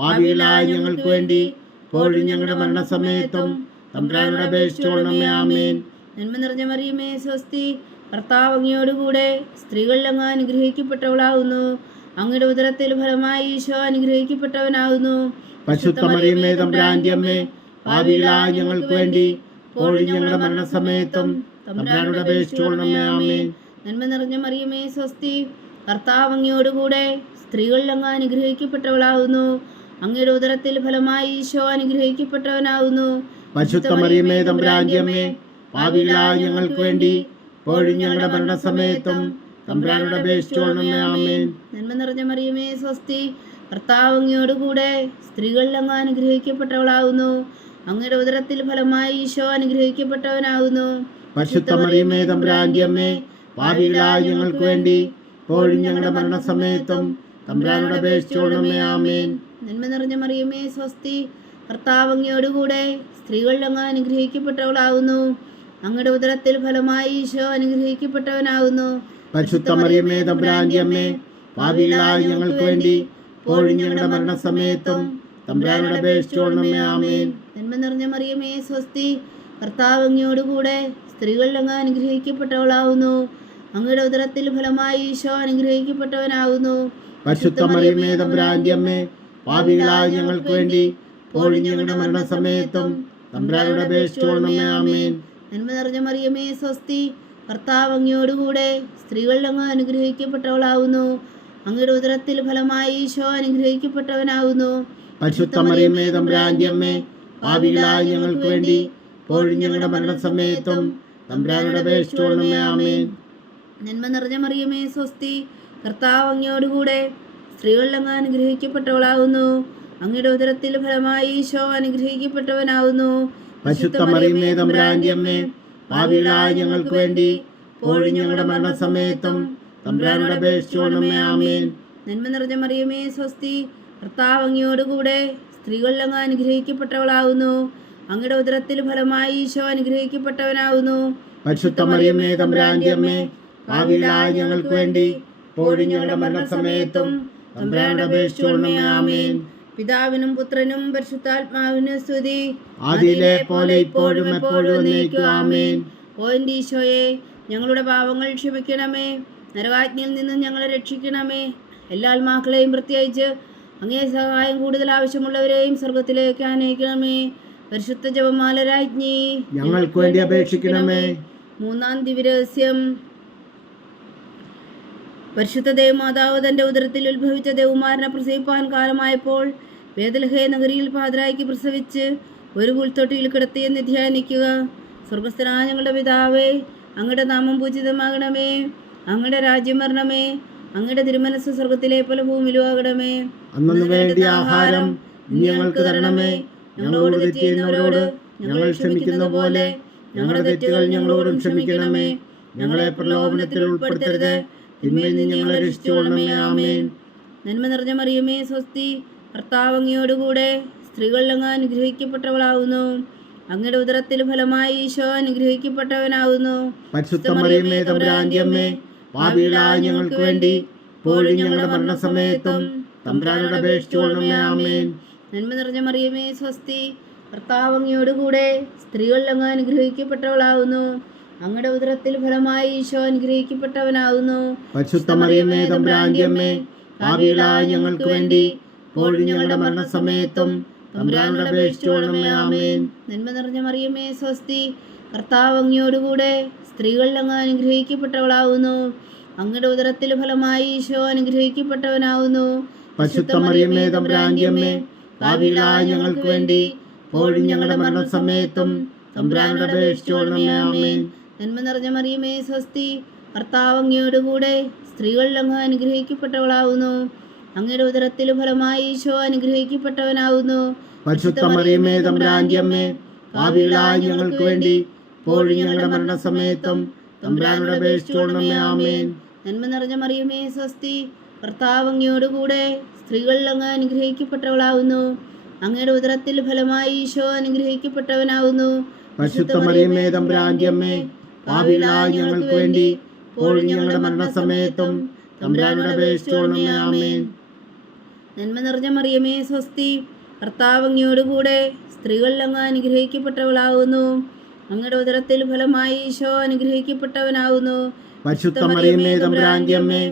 പാപികളായ ഞങ്ങൾക്ക് വേണ്ടി ഇപ്പോഴും ഞങ്ങളുടെ മരണസമയത്തും തമ്പുരാനോട് അപേക്ഷിച്ചുകൊള്ളണമേ. ആമേൻ. നന്മ നിറഞ്ഞ മറിയമേ സ്വസ്തി, കർത്താവ് അങ്ങയോടുകൂടെ സ്ത്രീകളിൽ അങ്ങ് അനുഗ്രഹിക്കപ്പെട്ടവളാവുന്നു. അങ്ങയുടെ ഉദരത്തിൽ ഫലമായി ഈശോ അനുഗ്രഹിക്കപ്പെട്ടവനാവുന്നു. പരിശുദ്ധ മറിയമേ തമ്പുരാന്റെ അമ്മേ, പാപികളായ ഞങ്ങൾക്ക് വേണ്ടി ഇപ്പോഴും ഞങ്ങളുടെ മരണസമയത്തും തമ്പുരാനോട് അപേക്ഷിച്ചുകൊള്ളണമേ. ആമേൻ. നന്മ നിറഞ്ഞ മറിയമേ സ്വസ്തി, കർത്താവ് അങ്ങയോടുകൂടെ സ്ത്രീകളിൽ അങ്ങ് അനുഗ്രഹിക്കപ്പെട്ടവളാവുന്നു. അങ്ങയുടെ ഉദരത്തിൽ ഫലമായി ഈശോ അനുഗ്രഹിക്കപ്പെട്ടവനാവുന്നു. പരിശുദ്ധ മറിയമേ തമ്പുരാന്റെ അമ്മേ, പാപികളായ ഞങ്ങൾക്ക് വേണ്ടി ഇപ്പോഴും ഞങ്ങളുടെ മരണസമയത്തും തമ്പുരാനോട് അപേക്ഷിച്ചുകൊള്ളണമേ. ആമേൻ. നന്മ നിറഞ്ഞ മറിയമേ സ്വസ്തി, കർത്താവ് അങ്ങയോടുകൂടെ സ്ത്രീകളിൽ അങ്ങ് അനുഗ്രഹിക്കപ്പെട്ടവളാവുന്നു. അങ്ങയുടെ ഉദരത്തിൽ ഫലമായി ഈശോ അനുഗ്രഹിക്കപ്പെട്ടവനാവുന്നു. പരിശുദ്ധ മറിയമേ തമ്പുരാന്റെ അമ്മേ, പാപികളായ ഞങ്ങൾക്ക് വേണ്ടി ഇപ്പോഴും ഞങ്ങളുടെ മരണസമയത്തും തമ്പുരാനോട് അപേക്ഷിച്ചുകൊള്ളണമേ. ആമേൻ. നന്മ നിറഞ്ഞ മറിയമേ സ്വസ്തി, കർത്താവ് അങ്ങയോടുകൂടെ സ്ത്രീകളിൽ അങ്ങ് അനുഗ്രഹിക്കപ്പെട്ടവളാവുന്നു. അങ്ങയുടെ ഉദരത്തിൽ ഫലമായി ഈശോ അനുഗ്രഹിക്കപ്പെട്ടവനാവുന്നു. പരിശുദ്ധ മറിയമേ തമ്പുരാന്റെ അമ്മേ, പാപികളായ ഞങ്ങൾക്ക് വേണ്ടി ഇപ്പോഴും ഞങ്ങളുടെ മരണസമയത്തും തമ്പുരാനോട് അപേക്ഷിച്ചുകൊള്ളണമേ. ആമേൻ. നന്മ നിറഞ്ഞ മറിയമേ സ്വസ്തി, കർത്താവ് അങ്ങയോടുകൂടെ സ്ത്രീകളിൽ അങ്ങ് അനുഗ്രഹിക്കപ്പെട്ടവളാവുന്നു. അങ്ങയുടെ ഉദരത്തിൽ ഫലമായി ഈശോ അനുഗ്രഹിക്കപ്പെട്ടവനാവുന്നു. പരിശുദ്ധ മറിയമേ തമ്പുരാന്റെ അമ്മേ, പാപികളായ ഞങ്ങൾക്ക് വേണ്ടി ഇപ്പോഴും ഞങ്ങളുടെ മരണസമയത്തും തമ്പുരാനോട് അപേക്ഷിച്ചുകൊള്ളണമേ. ആമേൻ. നന്മ നിറഞ്ഞ മറിയമേ സ്വസ്തി, കർത്താവ് അങ്ങയോടുകൂടെ സ്ത്രീകളിൽ അങ്ങ് അനുഗ്രഹിക്കപ്പെട്ടവളാവുന്നു. അങ്ങയുടെ ഉദരത്തിൽ ഫലമായി ഈശോ അനുഗ്രഹിക്കപ്പെട്ടവനാവുന്നു. പരിശുദ്ധ മറിയമേ തമ്പുരാന്റെ അമ്മേ, പാപികളായ ഞങ്ങൾക്ക് വേണ്ടി ഇപ്പോഴും ഞങ്ങളുടെ മരണസമയത്തും തമ്പുരാനോട് അപേക്ഷിച്ചുകൊള്ളണമേ. ആമേൻ. നന്മ നിറഞ്ഞ മറിയമേ സ്വസ്തി, കർത്താവ് അങ്ങയോടുകൂടെ സ്ത്രീകളിൽ അങ്ങ് അനുഗ്രഹിക്കപ്പെട്ടവളാവുന്നു. അങ്ങയുടെ ഉദരത്തിൽ ഫലമായി ഈശോ അനുഗ്രഹിക്കപ്പെട്ടവനാവുന്നു. പരിശുദ്ധ മറിയമേ തമ്പുരാന്റെ അമ്മേ, പാപികളായ ഞങ്ങൾക്ക് വേണ്ടി ഇപ്പോഴും ഞങ്ങളുടെ മരണസമയത്തും തമ്പുരാനോട് അപേക്ഷിച്ചുകൊള്ളണമേ. ആമേൻ. നന്മ നിറഞ്ഞ മറിയമേ സ്വസ്തി, കർത്താവ് അങ്ങയോടുകൂടെ സ്ത്രീകളിൽ അങ്ങ് അനുഗ്രഹിക്കപ്പെട്ടവളാവുന്നു. അങ്ങയുടെ ഉദരത്തിൽ ഫലമായി ഈശോ അനുഗ്രഹിക്കപ്പെട്ടവനാവുന്നു. പരിശുദ്ധ മറിയമേ തമ്പുരാന്റെ അമ്മേ, പാപികളായ ഞങ്ങൾക്ക് വേണ്ടി ഇപ്പോഴും ഞങ്ങളുടെ മരണസമയത്തും തമ്പുരാനോട് അപേക്ഷിച്ചുകൊള്ളണമേ. ആമേൻ. പിതാവിനും പുത്രനും പരിശുദ്ധാത്മാവിനും സ്തുതി. ആദിയിലെ പോലെ ഇപ്പോഴും എപ്പോഴും എന്നേക്കും. ആമേൻ. ഓ എൻ്റെ ഈശോയെ, ഞങ്ങളുടെ പാപങ്ങൾ ക്ഷമിക്കണമേ. നരകാജ്ഞയിൽ നിന്ന് ഞങ്ങളെ രക്ഷിക്കണമേ. എല്ലാ ആത്മാക്കളെയും പ്രത്യേകിച്ച് അങ്ങേ സഹായം കൂടുതൽ ആവശ്യമുള്ളവരെയും സ്വർഗത്തിലേക്ക് ആനയിക്കണമേ. പരിശുദ്ധ ജപമാല രാജ്ഞി, ഞങ്ങൾക്ക് വേണ്ടി അപേക്ഷിക്കണമേ. മൂന്നാം ദിവ്യരഹസ്യം. പരിശുദ്ധ ദേവമാതാവ് തൻ്റെ ഉദരത്തിൽ ഉത്ഭവിച്ച ദേവകുമാരനെ പ്രസവിപ്പാൻ കാലമായപ്പോൾ ബേത്ലഹേം നഗരിയിൽ പാതിരായ്ക്ക് പ്രസവിച്ച് ഒരു പുൽത്തൊട്ടിയിൽ കിടത്തിയെന്ന് ധ്യാനിക്കുക. സ്വർഗസ്ഥനായ ഞങ്ങളുടെ പിതാവേ, അങ്ങയുടെ നാമം പൂജിതമാകണമേ. അങ്ങയുടെ രാജ്യം വരണമേ. അങ്ങയുടെ തിരുമനസ് സ്വർഗത്തിലെ പോലെ ഭൂമിയിലും ആകണമേ. അന്നു വേണ്ടിയ ആഹാരം ഇനി ഞങ്ങൾക്ക് തരണമേ. ഞങ്ങളോട് തെറ്റ് ചെയ്യുന്നവരോട് ഞങ്ങൾ ക്ഷമിക്കുന്ന പോലെ ഞങ്ങളുടെ തെറ്റുകൾ ഞങ്ങളോടും ക്ഷമിക്കണമേ. ഞങ്ങളെ പ്രലോഭനത്തിൽ ഉൾപ്പെടുത്തരുത്, തിന്മയിൽ നിന്ന് ഞങ്ങളെ രക്ഷിച്ചുകൊള്ളണമേ. ആമേൻ. നന്മ നിറഞ്ഞ മറിയമേ സ്വസ്തി, കർത്താവ് അങ്ങയോടുകൂടെ സ്ത്രീകളിൽ അങ്ങ് അനുഗ്രഹിക്കപ്പെട്ടവളാവുന്നു. അങ്ങയുടെ ഉദരത്തിൽ ഫലമായി ഈശോ അനുഗ്രഹിക്കപ്പെട്ടവനാവുന്നു. പരിശുദ്ധ മറിയമേ തമ്പുരാന്റെ അമ്മേ, പാപികളായ ഞങ്ങൾക്ക് വേണ്ടി ഇപ്പോഴും ഞങ്ങളുടെ മരണസമയത്തും തമ്പുരാനോട് അപേക്ഷിച്ചുകൊള്ളണമേ. ആമേൻ. നന്മ നിറഞ്ഞ മറിയമേ സ്വസ്തി, കർത്താവ് അങ്ങയോടുകൂടെ സ്ത്രീകളിൽ അങ്ങ് അനുഗ്രഹിക്കപ്പെട്ടവളാവുന്നു. അങ്ങയുടെ ഉദരത്തിൽ ഫലമായി ഈശോ അനുഗ്രഹിക്കപ്പെട്ടവനാവുന്നു. പരിശുദ്ധ മറിയമേ തമ്പുരാന്റെ അമ്മേ, പാപികളായ ഞങ്ങൾക്ക് വേണ്ടി ഇപ്പോഴും ഞങ്ങളുടെ മരണസമയത്തും തമ്പുരാനോട് അപേക്ഷിച്ചുകൊള്ളണമേ. ആമേൻ. നന്മ നിറഞ്ഞ മറിയമേ സ്വസ്തി, കർത്താവ് അങ്ങയോടുകൂടെ സ്ത്രീകളിൽ അങ്ങ് അനുഗ്രഹിക്കപ്പെട്ടവളാവുന്നു. അങ്ങയുടെ ഉദരത്തിൽ ഫലമായി ഈശോ അനുഗ്രഹിക്കപ്പെട്ടവനാവുന്നു. പരിശുദ്ധ മറിയമേ തമ്പുരാന്റെ അമ്മേ, പാപികളായ ഞങ്ങൾക്ക് വേണ്ടി ഇപ്പോഴും ഞങ്ങളുടെ മരണസമയത്തും തമ്പുരാനോട് അപേക്ഷിച്ചുകൊള്ളണമേ. ആമേൻ. നന്മ നിറഞ്ഞ മറിയമേ സ്വസ്തി, കർത്താവ് അങ്ങയോടുകൂടെ സ്ത്രീകളിൽ അങ്ങ് അനുഗ്രഹിക്കപ്പെട്ടവളാവുന്നു. അങ്ങയുടെ ഉദരത്തിൽ ഫലമായി ഈശോ അനുഗ്രഹിക്കപ്പെട്ടവനാവുന്നു. പരിശുദ്ധ മറിയമേ തമ്പുരാന്റെ അമ്മേ, പാപികളായ ഞങ്ങൾക്ക് വേണ്ടി ഇപ്പോഴും ഞങ്ങളുടെ മരണസമയത്തും തമ്പുരാനോട് അപേക്ഷിച്ചുകൊള്ളണമേ. ആമേൻ. നന്മ നിറഞ്ഞ മറിയമേ സ്വസ്തി, കർത്താവ് അങ്ങയോടുകൂടെ സ്ത്രീകളിൽ അങ്ങ് അനുഗ്രഹിക്കപ്പെട്ടവളാവുന്നു. അങ്ങയുടെ ഉദരത്തിൽ ഫലമായി ഈശോ അനുഗ്രഹിക്കപ്പെട്ടവനാവുന്നു. പരിശുദ്ധ മറിയമേ തമ്പുരാന്റെ അമ്മേ, പാപികളായ ഞങ്ങൾക്ക് വേണ്ടി ഇപ്പോഴും ഞങ്ങളുടെ മരണസമയത്തും തമ്പുരാനോട് അപേക്ഷിച്ചുകൊള്ളണമേ. ആമേൻ. നന്മ നിറഞ്ഞ മറിയമേ സ്വസ്തി, കർത്താവ് അങ്ങയോടുകൂടെ സ്ത്രീകളിൽ അങ്ങ് അനുഗ്രഹിക്കപ്പെട്ടവളാവുന്നു. അങ്ങയുടെ ഉദരത്തിൽ ഫലമായി ഈശോ അനുഗ്രഹിക്കപ്പെട്ടവനാവുന്നു. പരിശുദ്ധ മറിയമേ തമ്പുരാന്റെ അമ്മേ,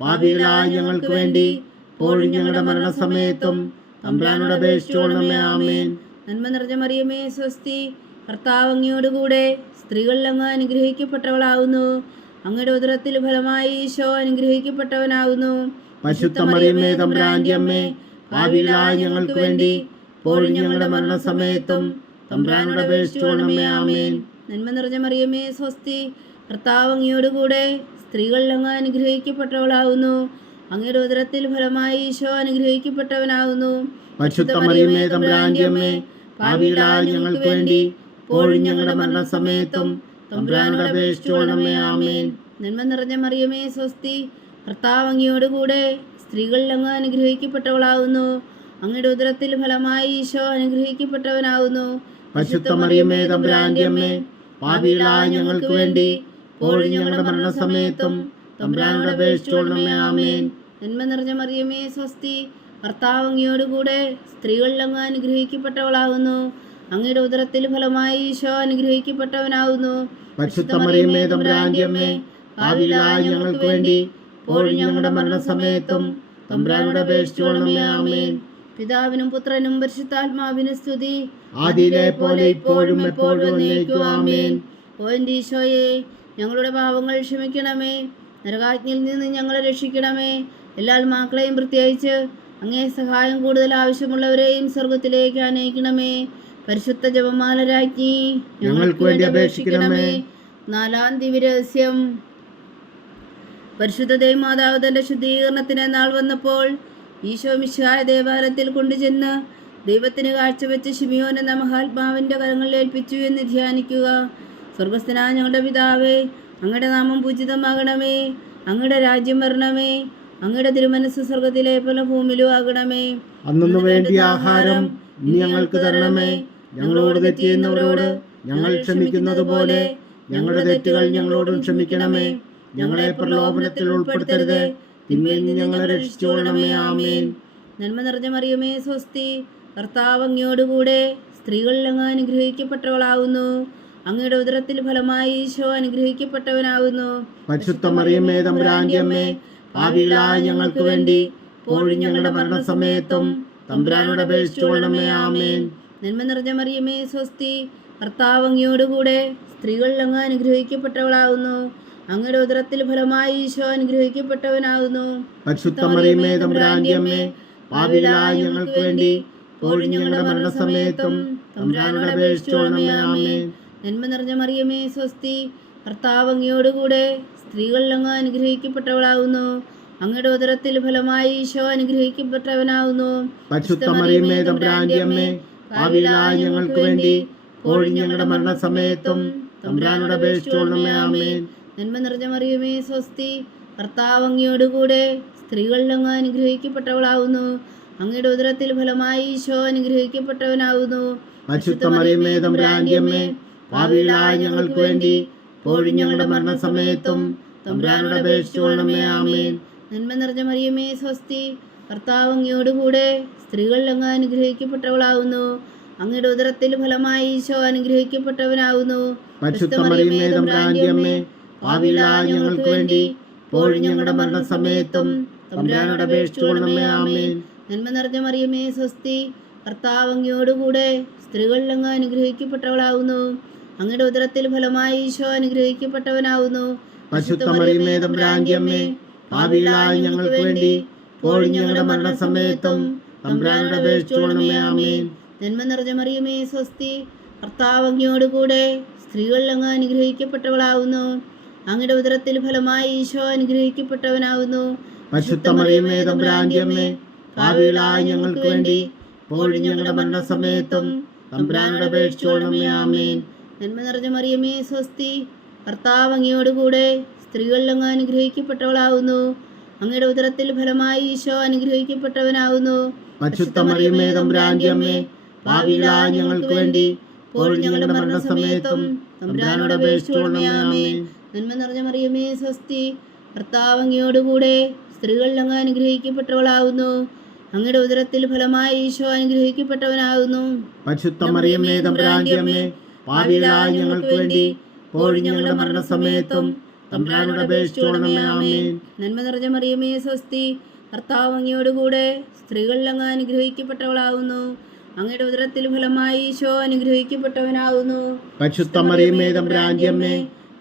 പാപികളായ ഞങ്ങൾക്ക് വേണ്ടി ഇപ്പോഴും ഞങ്ങളുടെ മരണസമയത്തും തമ്പുരാനോട് അപേക്ഷിച്ചുകൊള്ളണമേ. ആമേൻ. നന്മ നിറഞ്ഞ മറിയമേ സ്വസ്തി, കർത്താവ് അങ്ങയോടുകൂടെ സ്ത്രീകളിൽ അങ്ങ് അനുഗ്രഹിക്കപ്പെട്ടവളാവുന്നു. അങ്ങയുടെ ഉദരത്തിൽ ഫലമായി ഈശോ അനുഗ്രഹിക്കപ്പെട്ടവനാവുന്നു. പരിശുദ്ധ മറിയമേ തമ്പുരാന്റെ അമ്മേ, പാപികളായ ഞങ്ങൾക്ക് വേണ്ടി ഇപ്പോഴും ഞങ്ങളുടെ മരണസമയത്തും തമ്പുരാനോട് അപേക്ഷിച്ചുകൊള്ളണമേ. ആമേൻ. നന്മ നിറഞ്ഞ മറിയമേ സ്വസ്തി, കർത്താവ് അങ്ങയോടുകൂടെ സ്ത്രീകളിൽ അങ്ങ് അനുഗ്രഹിക്കപ്പെട്ടവളാവുന്നു. അങ്ങയുടെ ഉദരത്തിൽ ഫലമായി ഈശോ അനുഗ്രഹിക്കപ്പെട്ടവനാവുന്നു. പരിശുദ്ധ മറിയമേ തമ്പുരാന്റെ അമ്മേ, പാപികളായ ഞങ്ങൾക്ക് വേണ്ടി ഇപ്പോഴും ഞങ്ങളുടെ മരണസമയത്തും തമ്പുരാനോട് അപേക്ഷിച്ചുകൊള്ളണമേ. ആമേൻ. നന്മ നിറഞ്ഞ മറിയമേ സ്വസ്തി, കർത്താവ് അങ്ങയോടുകൂടെ സ്ത്രീകളിൽ അങ്ങ് അനുഗ്രഹിക്കപ്പെട്ടവളാവുന്നു. അങ്ങയുടെ ഉദരത്തിൽ ഫലമായി ഈശോ അനുഗ്രഹിക്കപ്പെട്ടവനാവുന്നു. പരിശുദ്ധ മറിയമേ തമ്പുരാന്റെ അമ്മേ, പാപികളായ ഞങ്ങൾക്ക് വേണ്ടി ഇപ്പോഴും ഞങ്ങളുടെ മരണസമയത്തും തമ്പുരാനോട് അപേക്ഷിച്ചുകൊള്ളണമേ. ആമേൻ. നന്മ നിറഞ്ഞ മറിയമേ സ്വസ്തി, കർത്താവ് അങ്ങയോടുകൂടെ സ്ത്രീകളിൽ അങ്ങ് അനുഗ്രഹിക്കപ്പെട്ടവളാവുന്നു. അങ്ങയുടെ ഉദരത്തിൽ ഫലമായി ഈശോ അനുഗ്രഹിക്കപ്പെട്ടവനാവുന്നു. പരിശുദ്ധ മറിയമേ തമ്പുരാന്റെ അമ്മേ, പാപികളായ ഞങ്ങൾക്ക് വേണ്ടി ഇപ്പോഴും ഞങ്ങളുടെ മരണസമയത്തും തമ്പുരാനോട് അപേക്ഷിച്ചുകൊള്ളണമേ. ആമേൻ. പിതാവിനും പുത്രനും പരിശുദ്ധാത്മാവിനും സ്തുതി. ആദിയിലെ പോലെ ഇപ്പോഴും എപ്പോഴും എന്നേക്കും ആമേൻ. ഓ എൻ്റെ ഈശോയെ, ഞങ്ങളുടെ പാപങ്ങൾ ക്ഷമിക്കണമേ. നരകാജ്ഞയിൽ നിന്ന് ഞങ്ങളെ രക്ഷിക്കണമേ. എല്ലാ ആത്മാക്കളെയും പ്രത്യേകിച്ച് അങ്ങേ സഹായം കൂടുതൽ ആവശ്യമുള്ളവരെയും സ്വർഗത്തിലേക്ക് അനയിക്കണമേ. പരിശുദ്ധ ജപമാല രാജ്ഞി, ഞങ്ങൾക്ക് വേണ്ടി അപേക്ഷിക്കണമേ. 4-ാം ദിവ്യരഹസ്യം. പരിശുദ്ധ ദൈവമാതാവ് തൻ്റെ ശുദ്ധീകരണത്തിന് നാൾ വന്നപ്പോൾ ഈശോ മിശിഹായ ദേവാലയത്തിൽ കൊണ്ടുചെന്ന് ദൈവത്തിന് കാഴ്ചവെച്ച് ശിമിയോൻ എന്ന മഹാത്മാവിൻ്റെ കരങ്ങളിൽ ഏൽപ്പിച്ചു എന്ന് ധ്യാനിക്കുക. സ്വർഗസ്ഥനായ ഞങ്ങളുടെ പിതാവേ, അങ്ങയുടെ നാമം പൂജിതമാകണമേ. അങ്ങയുടെ രാജ്യം വരണമേ. അങ്ങയുടെ തിരുമനസ്സ് സ്വർഗത്തിലെ പോലെ ഭൂമിയിലും ആകണമേ. അന്നു വേണ്ടിയ ആഹാരം ഇനി ഞങ്ങൾക്ക് തരണമേ. ഞങ്ങളോട് തെറ്റ് ചെയ്യുന്നവരോട് ഞങ്ങൾ ക്ഷമിക്കുന്നത് പോലെ ഞങ്ങളുടെ തെറ്റുകൾ ഞങ്ങളോടും ക്ഷമിക്കണമേ. ഞങ്ങളെ പ്രലോഭനത്തിൽ ഉൾപ്പെടുത്തരുത്, തിന്മയിൽ നിന്ന് ഞങ്ങളെ രക്ഷിച്ചുകൊള്ളണമേ. ആമേൻ. നന്മ നിറഞ്ഞ മറിയമേ, സ്വസ്തി. കർത്താവ് അങ്ങയോടുകൂടെ സ്ത്രീകളിൽ അങ്ങ് അനുഗ്രഹിക്കപ്പെട്ടവളാവുന്നു. അങ്ങയുടെ ഉദരത്തിൽ ഫലമായി ഈശോ അനുഗ്രഹിക്കപ്പെട്ടവനാവുന്നു. പരിശുദ്ധ മറിയമേ, തമ്പുരാന്റെ അമ്മേ, പാപികളായ ഞങ്ങൾക്ക് വേണ്ടി ഇപ്പോഴും ഞങ്ങളുടെ മരണസമയത്തും തമ്പുരാനോട് അപേക്ഷിച്ചുകൊള്ളണമേ. ആമേൻ. നന്മ നിറഞ്ഞ മറിയമേ, സ്വസ്തി. കർത്താവ് അങ്ങയോടുകൂടെ സ്ത്രീകളിൽ അങ്ങ് അനുഗ്രഹിക്കപ്പെട്ടവളാവുന്നു. അങ്ങയുടെ ഉദരത്തിൽ ഫലമായി ഈശോ അനുഗ്രഹിക്കപ്പെട്ടവനാകുന്നു. പരിശുദ്ധ മറിയമേ, തമ്പുരാന്റെ അമ്മേ, പാപികളായ ഞങ്ങൾക്ക് വേണ്ടി ഇപ്പോഴും ഞങ്ങളുടെ മരണസമയത്തും തമ്പുരാനോട് അപേക്ഷിച്ചുകൊള്ളണമേ. ആമേൻ. നന്മ നിറഞ്ഞ മറിയമേ, സ്വസ്തി. കർത്താവ് അങ്ങയോടുകൂടെ സ്ത്രീകളിൽ അങ്ങ് അനുഗ്രഹിക്കപ്പെട്ടവളാകുന്നു. അങ്ങയുടെ ഉദരത്തിൽ ഫലമായി ഈശോ അനുഗ്രഹിക്കപ്പെട്ടവനാകുന്നു. പരിശുദ്ധ മറിയമേ, തമ്പുരാന്റെ അമ്മേ, പാപികളായ ഞങ്ങൾക്ക് വേണ്ടി ഇപ്പോഴും ഞങ്ങളുടെ മരണസമയത്തും തമ്പുരാനോട് അപേക്ഷിച്ചുകൊള്ളണമേ. ആമേൻ. നന്മ നിറഞ്ഞ മറിയമേ, സ്വസ്തി. കർത്താവ് അങ്ങയോടുകൂടെ സ്ത്രീകളിൽ അങ്ങ് അനുഗ്രഹിക്കപ്പെട്ടവളാകുന്നു. അങ്ങയുടെ ഉദരത്തിൽ ഫലമായി ഈശോ അനുഗ്രഹിക്കപ്പെട്ടവനാകുന്നു. പരിശുദ്ധ മറിയമേ, തമ്പുരാന്റെ അമ്മേ, പാപികളായ ഞങ്ങൾക്ക് വേണ്ടി ഇപ്പോഴും ഞങ്ങളുടെ മരണസമയത്തും തമ്പുരാനോട് അപേക്ഷിച്ചുകൊള്ളണമേ. ആമേൻ. നന്മ നിറഞ്ഞ മറിയമേ, സ്വസ്തി. കർത്താവ് അങ്ങയോടുകൂടെ സ്ത്രീകളിൽ അങ്ങ് അനുഗ്രഹിക്കപ്പെട്ടവളാകുന്നു. അങ്ങയുടെ ഉദരത്തിൽ ഫലമായി ഈശോ അനുഗ്രഹിക്കപ്പെട്ടവനാകുന്നു. പരിശുദ്ധ മറിയമേ, തമ്പുരാന്റെ അമ്മേ, പാപികളായ ഞങ്ങൾക്ക് വേണ്ടി ഇപ്പോഴും ഞങ്ങളുടെ മരണസമയത്തും തമ്പുരാനോട് അപേക്ഷിച്ചുകൊള്ളണമേ. ആമേൻ. നന്മ നിറഞ്ഞ മറിയമേ, സ്വസ്തി. കർത്താവ് അങ്ങയോടുകൂടെ സ്ത്രീകളിൽ അങ്ങ് അനുഗ്രഹിക്കപ്പെട്ടവളാകുന്നു. അങ്ങയുടെ ഉദരത്തിൽ ഫലമായി ഈശോ അനുഗ്രഹിക്കപ്പെട്ടവനാകുന്നു. പരിശുദ്ധ മറിയമേ, തമ്പുരാന്റെ അമ്മേ, പാപികളായ ഞങ്ങൾക്ക് വേണ്ടി ഇപ്പോഴും ഞങ്ങളുടെ മരണസമയത്തും തമ്പുരാനോട് അപേക്ഷിച്ചുകൊള്ളണമേ. ആമേൻ. നന്മ നിറഞ്ഞ മറിയമേ, സ്വസ്തി. കർത്താവ് അങ്ങയോടുകൂടെ സ്ത്രീകളിൽ അങ്ങ് അനുഗ്രഹിക്കപ്പെട്ടവളാകുന്നു. അങ്ങയുടെ ഉദരത്തിൽ ഫലമായി ഈശോ അനുഗ്രഹിക്കപ്പെട്ടവനാകുന്നു. പരിശുദ്ധ മറിയമേ, തമ്പുരാന്റെ അമ്മേ, പാപികളായ ഞങ്ങൾക്ക് വേണ്ടി ഇപ്പോഴും ഞങ്ങളുടെ മരണസമയത്തും തമ്പുരാനോട് അപേക്ഷിച്ചുകൊള്ളണമേ. ആമേൻ. നന്മ നിറഞ്ഞ മറിയമേ, സ്വസ്തി. കർത്താവ് അങ്ങയോടുകൂടെ സ്ത്രീകളിൽ അങ്ങ് അനുഗ്രഹിക്കപ്പെട്ടവളാകുന്നു. അങ്ങയുടെ ഉദരത്തിൽ ഫലമായി ഈശോ അനുഗ്രഹിക്കപ്പെട്ടവനാകുന്നു. പരിശുദ്ധ മറിയമേ, തമ്പുരാന്റെ അമ്മേ, പാപികളായ ഞങ്ങൾക്ക് വേണ്ടി ഇപ്പോഴും ഞങ്ങളുടെ മരണസമയത്തും തമ്പുരാനോട് അപേക്ഷിച്ചുകൊള്ളണമേ. ആമേൻ. നന്മ നിറഞ്ഞ മറിയമേ, സ്വസ്തി. കർത്താവ് അങ്ങയോടുകൂടെ സ്ത്രീകളിൽ അങ്ങ് അനുഗ്രഹിക്കപ്പെട്ടവളാകുന്നു. അങ്ങയുടെ ഉദരത്തിൽ ഫലമായി ഈശോ അനുഗ്രഹിക്കപ്പെട്ടവനാകുന്നു. പരിശുദ്ധ മറിയമേ, തമ്പുരാന്റെ അമ്മേ, പാപികളായ ഞങ്ങൾക്ക് വേണ്ടി ഇപ്പോഴും ഞങ്ങളുടെ മരണസമയത്തും തമ്പുരാനോട് അപേക്ഷിച്ചുകൊള്ളണമേ. ആമേൻ. നന്മ നിറഞ്ഞ മറിയമേ, സ്വസ്തി. കർത്താവ് അങ്ങയോടുകൂടെ സ്ത്രീകളിൽ അങ്ങ് അനുഗ്രഹിക്കപ്പെട്ടവളാകുന്നു. അങ്ങയുടെ ഉദരത്തിൽ ഫലമായി ഈശോ അനുഗ്രഹിക്കപ്പെട്ടവനാകുന്നു. പരിശുദ്ധ മറിയമേ, തമ്പുരാന്റെ അമ്മേ,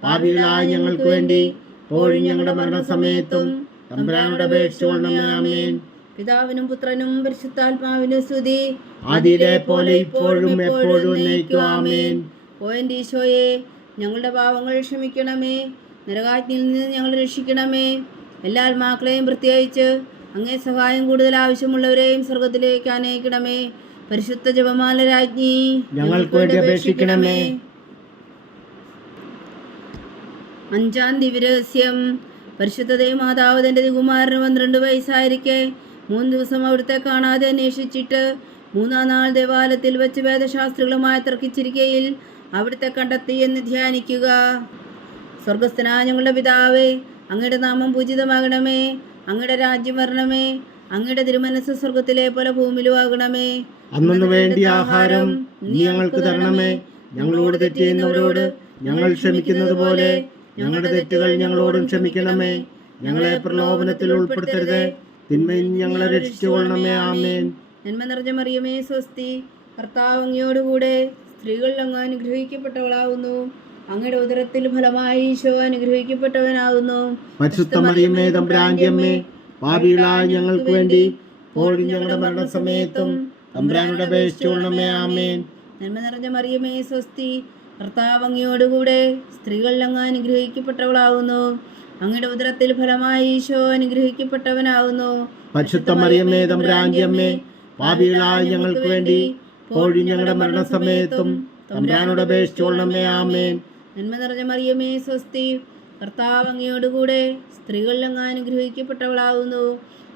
പാപികളായ ഞങ്ങൾക്ക് വേണ്ടി ഇപ്പോഴും ഞങ്ങളുടെ മരണസമയത്തും തമ്പുരാനോട് അപേക്ഷിച്ചുകൊള്ളണമേ. ആമേൻ. പിതാവിനും പുത്രനും പരിശുദ്ധാത്മാവിനും സ്തുതി. ആദിയിലെ പോലെ ഇപ്പോഴും എപ്പോഴും എന്നേക്കും. ആമേൻ. ഓ എൻ്റെ ഈശോയെ, ഞങ്ങളുടെ പാപങ്ങൾ ക്ഷമിക്കണമേ. നരകാജ്ഞയിൽ നിന്ന് ഞങ്ങളെ രക്ഷിക്കണമേ. എല്ലാ ആത്മാക്കളെയും പ്രത്യേകിച്ച് അങ്ങേ സഹായം കൂടുതൽ ആവശ്യമുള്ളവരെയും സ്വർഗത്തിലേക്ക് അനയിക്കണമേ. പരിശുദ്ധ ജപമാല രാജ്ഞി, ഞങ്ങൾക്ക് വേണ്ടി അപേക്ഷിക്കണമേ. 5-ാം ദിവ്യരഹസ്യം. പരിശുദ്ധ ദൈവമാതാവ് തൻ്റെ തിരുകുമാരന് 12 വയസ്സായിരിക്കെ 3 ദിവസം അവിടുത്തെ കാണാതെ അന്വേഷിച്ചിട്ട് 3-ാം നാൾ ദേവാലയത്തിൽ വെച്ച് വേദശാസ്ത്രികളുമായി തർക്കിച്ചിരിക്കയിൽ അവിടുത്തെ കണ്ടെത്തി എന്ന് ധ്യാനിക്കുക. സ്വർഗസ്ഥനായ ഞങ്ങളുടെ പിതാവേ, അങ്ങയുടെ നാമം പൂജിതമാകണമേ. അങ്ങയുടെ രാജ്യം വരണമേ. അങ്ങയുടെ തിരുമനസ്സ് സ്വർഗത്തിലെ പോലെ ഭൂമിയിലും ആകണമേ. അന്നു വേണ്ടിയ ആഹാരം നീ ഞങ്ങൾക്ക് തരണമേ. ഞങ്ങളോട് തെറ്റ് ചെയ്യുന്നവരോട് ഞങ്ങൾ ക്ഷമിക്കുന്നത് പോലെ ഞങ്ങളുടെ തെറ്റുകൾ ഞങ്ങളോടും ക്ഷമിക്കണമേ. ഞങ്ങളെ പ്രലോഭനത്തിൽ ഉൾപ്പെടുത്തരുത്, തിന്മയിൽ ഞങ്ങളെ രക്ഷിച്ചുകൊള്ളണമേ. ആമേൻ. നന്മ നിറഞ്ഞ മറിയമേ സ്വസ്തി, കർത്താവ് അങ്ങയോടുകൂടെ സ്ത്രീകൾ അങ്ങ് അനുഗ്രഹിക്കപ്പെട്ടവളാകുന്നു. അങ്ങയുടെ ഉദരത്തിൽ ഫലമായി ഈശോ അനുഗ്രഹിക്കപ്പെട്ടവനാകുന്നു. പരിശുദ്ധ മറിയമേ തമ്പുരാന്റെ അമ്മേ, പാപികളായ ഞങ്ങൾക്ക് വേണ്ടി ഇപ്പോഴും ഞങ്ങളുടെ മരണസമയത്തും തമ്പുരാനോട് അപേക്ഷിച്ചുകൊള്ളണമേ. ആമേൻ. നന്മ നിറഞ്ഞ മറിയമേ സ്വസ്തി, കർത്താവ് അങ്ങയോടുകൂടെ സ്ത്രീകൾ അങ്ങ് അനുഗ്രഹിക്കപ്പെട്ടവളാകുന്നു. അങ്ങയുടെ ഉദരത്തിൽ ഫലമായി ഈശോ അനുഗ്രഹിക്കപ്പെട്ടവനാകുന്നു. പരിശുദ്ധ മറിയമേ തമ്പുരാന്റെ അമ്മേ, പാപികളായ ഞങ്ങൾക്ക് വേണ്ടി ഇപ്പോഴും ഞങ്ങളുടെ മരണസമയത്തും തമ്പുരാനോട് അപേക്ഷിച്ചുകൊള്ളണമേ. ആമേൻ. നന്മ നിറഞ്ഞ മറിയമേ സ്വസ്തി, കർത്താവ് അങ്ങയോടുകൂടെ സ്ത്രീകൾ അങ്ങ് അനുഗ്രഹിക്കപ്പെട്ടവളാകുന്നു.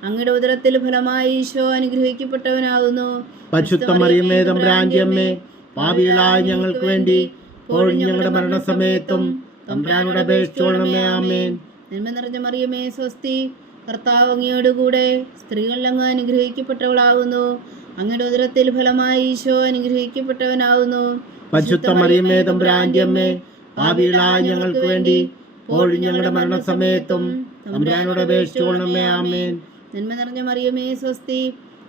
അങ്ങയുടെ ഉദരത്തിൽ ഫലമായി ഈശോ അനുഗ്രഹിക്കപ്പെട്ടവനാകുന്നു. പരിശുദ്ധ മറിയമേ തമ്പുരാന്റെ അമ്മേ, പാപികളായ ഞങ്ങൾക്ക് വേണ്ടി ഇപ്പോഴും ഞങ്ങളുടെ മരണസമയത്തും തമ്പുരാനോട് അപേക്ഷിച്ചുകൊള്ളണമേ. ആമേൻ. നന്മ നിറഞ്ഞ മറിയമേ സ്വസ്തി, കർത്താവ് അങ്ങയോടുകൂടെ സ്ത്രീകൾ അങ്ങ് അനുഗ്രഹിക്കപ്പെട്ടവളാകുന്നു. അങ്ങയുടെ ഉദരത്തിൽ ഫലമായി ഈശോ അനുഗ്രഹിക്കപ്പെട്ടവനാകുന്നു. പരിശുദ്ധ മറിയമേ തമ്പുരാന്റെ അമ്മേ, പാപികളായ ഞങ്ങൾക്ക് വേണ്ടി ഇപ്പോഴും ഞങ്ങളുടെ മരണസമയത്തും തമ്പുരാനോട് അപേക്ഷിച്ചുകൊള്ളണമേ. ആമേൻ. നന്മ നിറഞ്ഞ മറിയമേ സ്വസ്തി,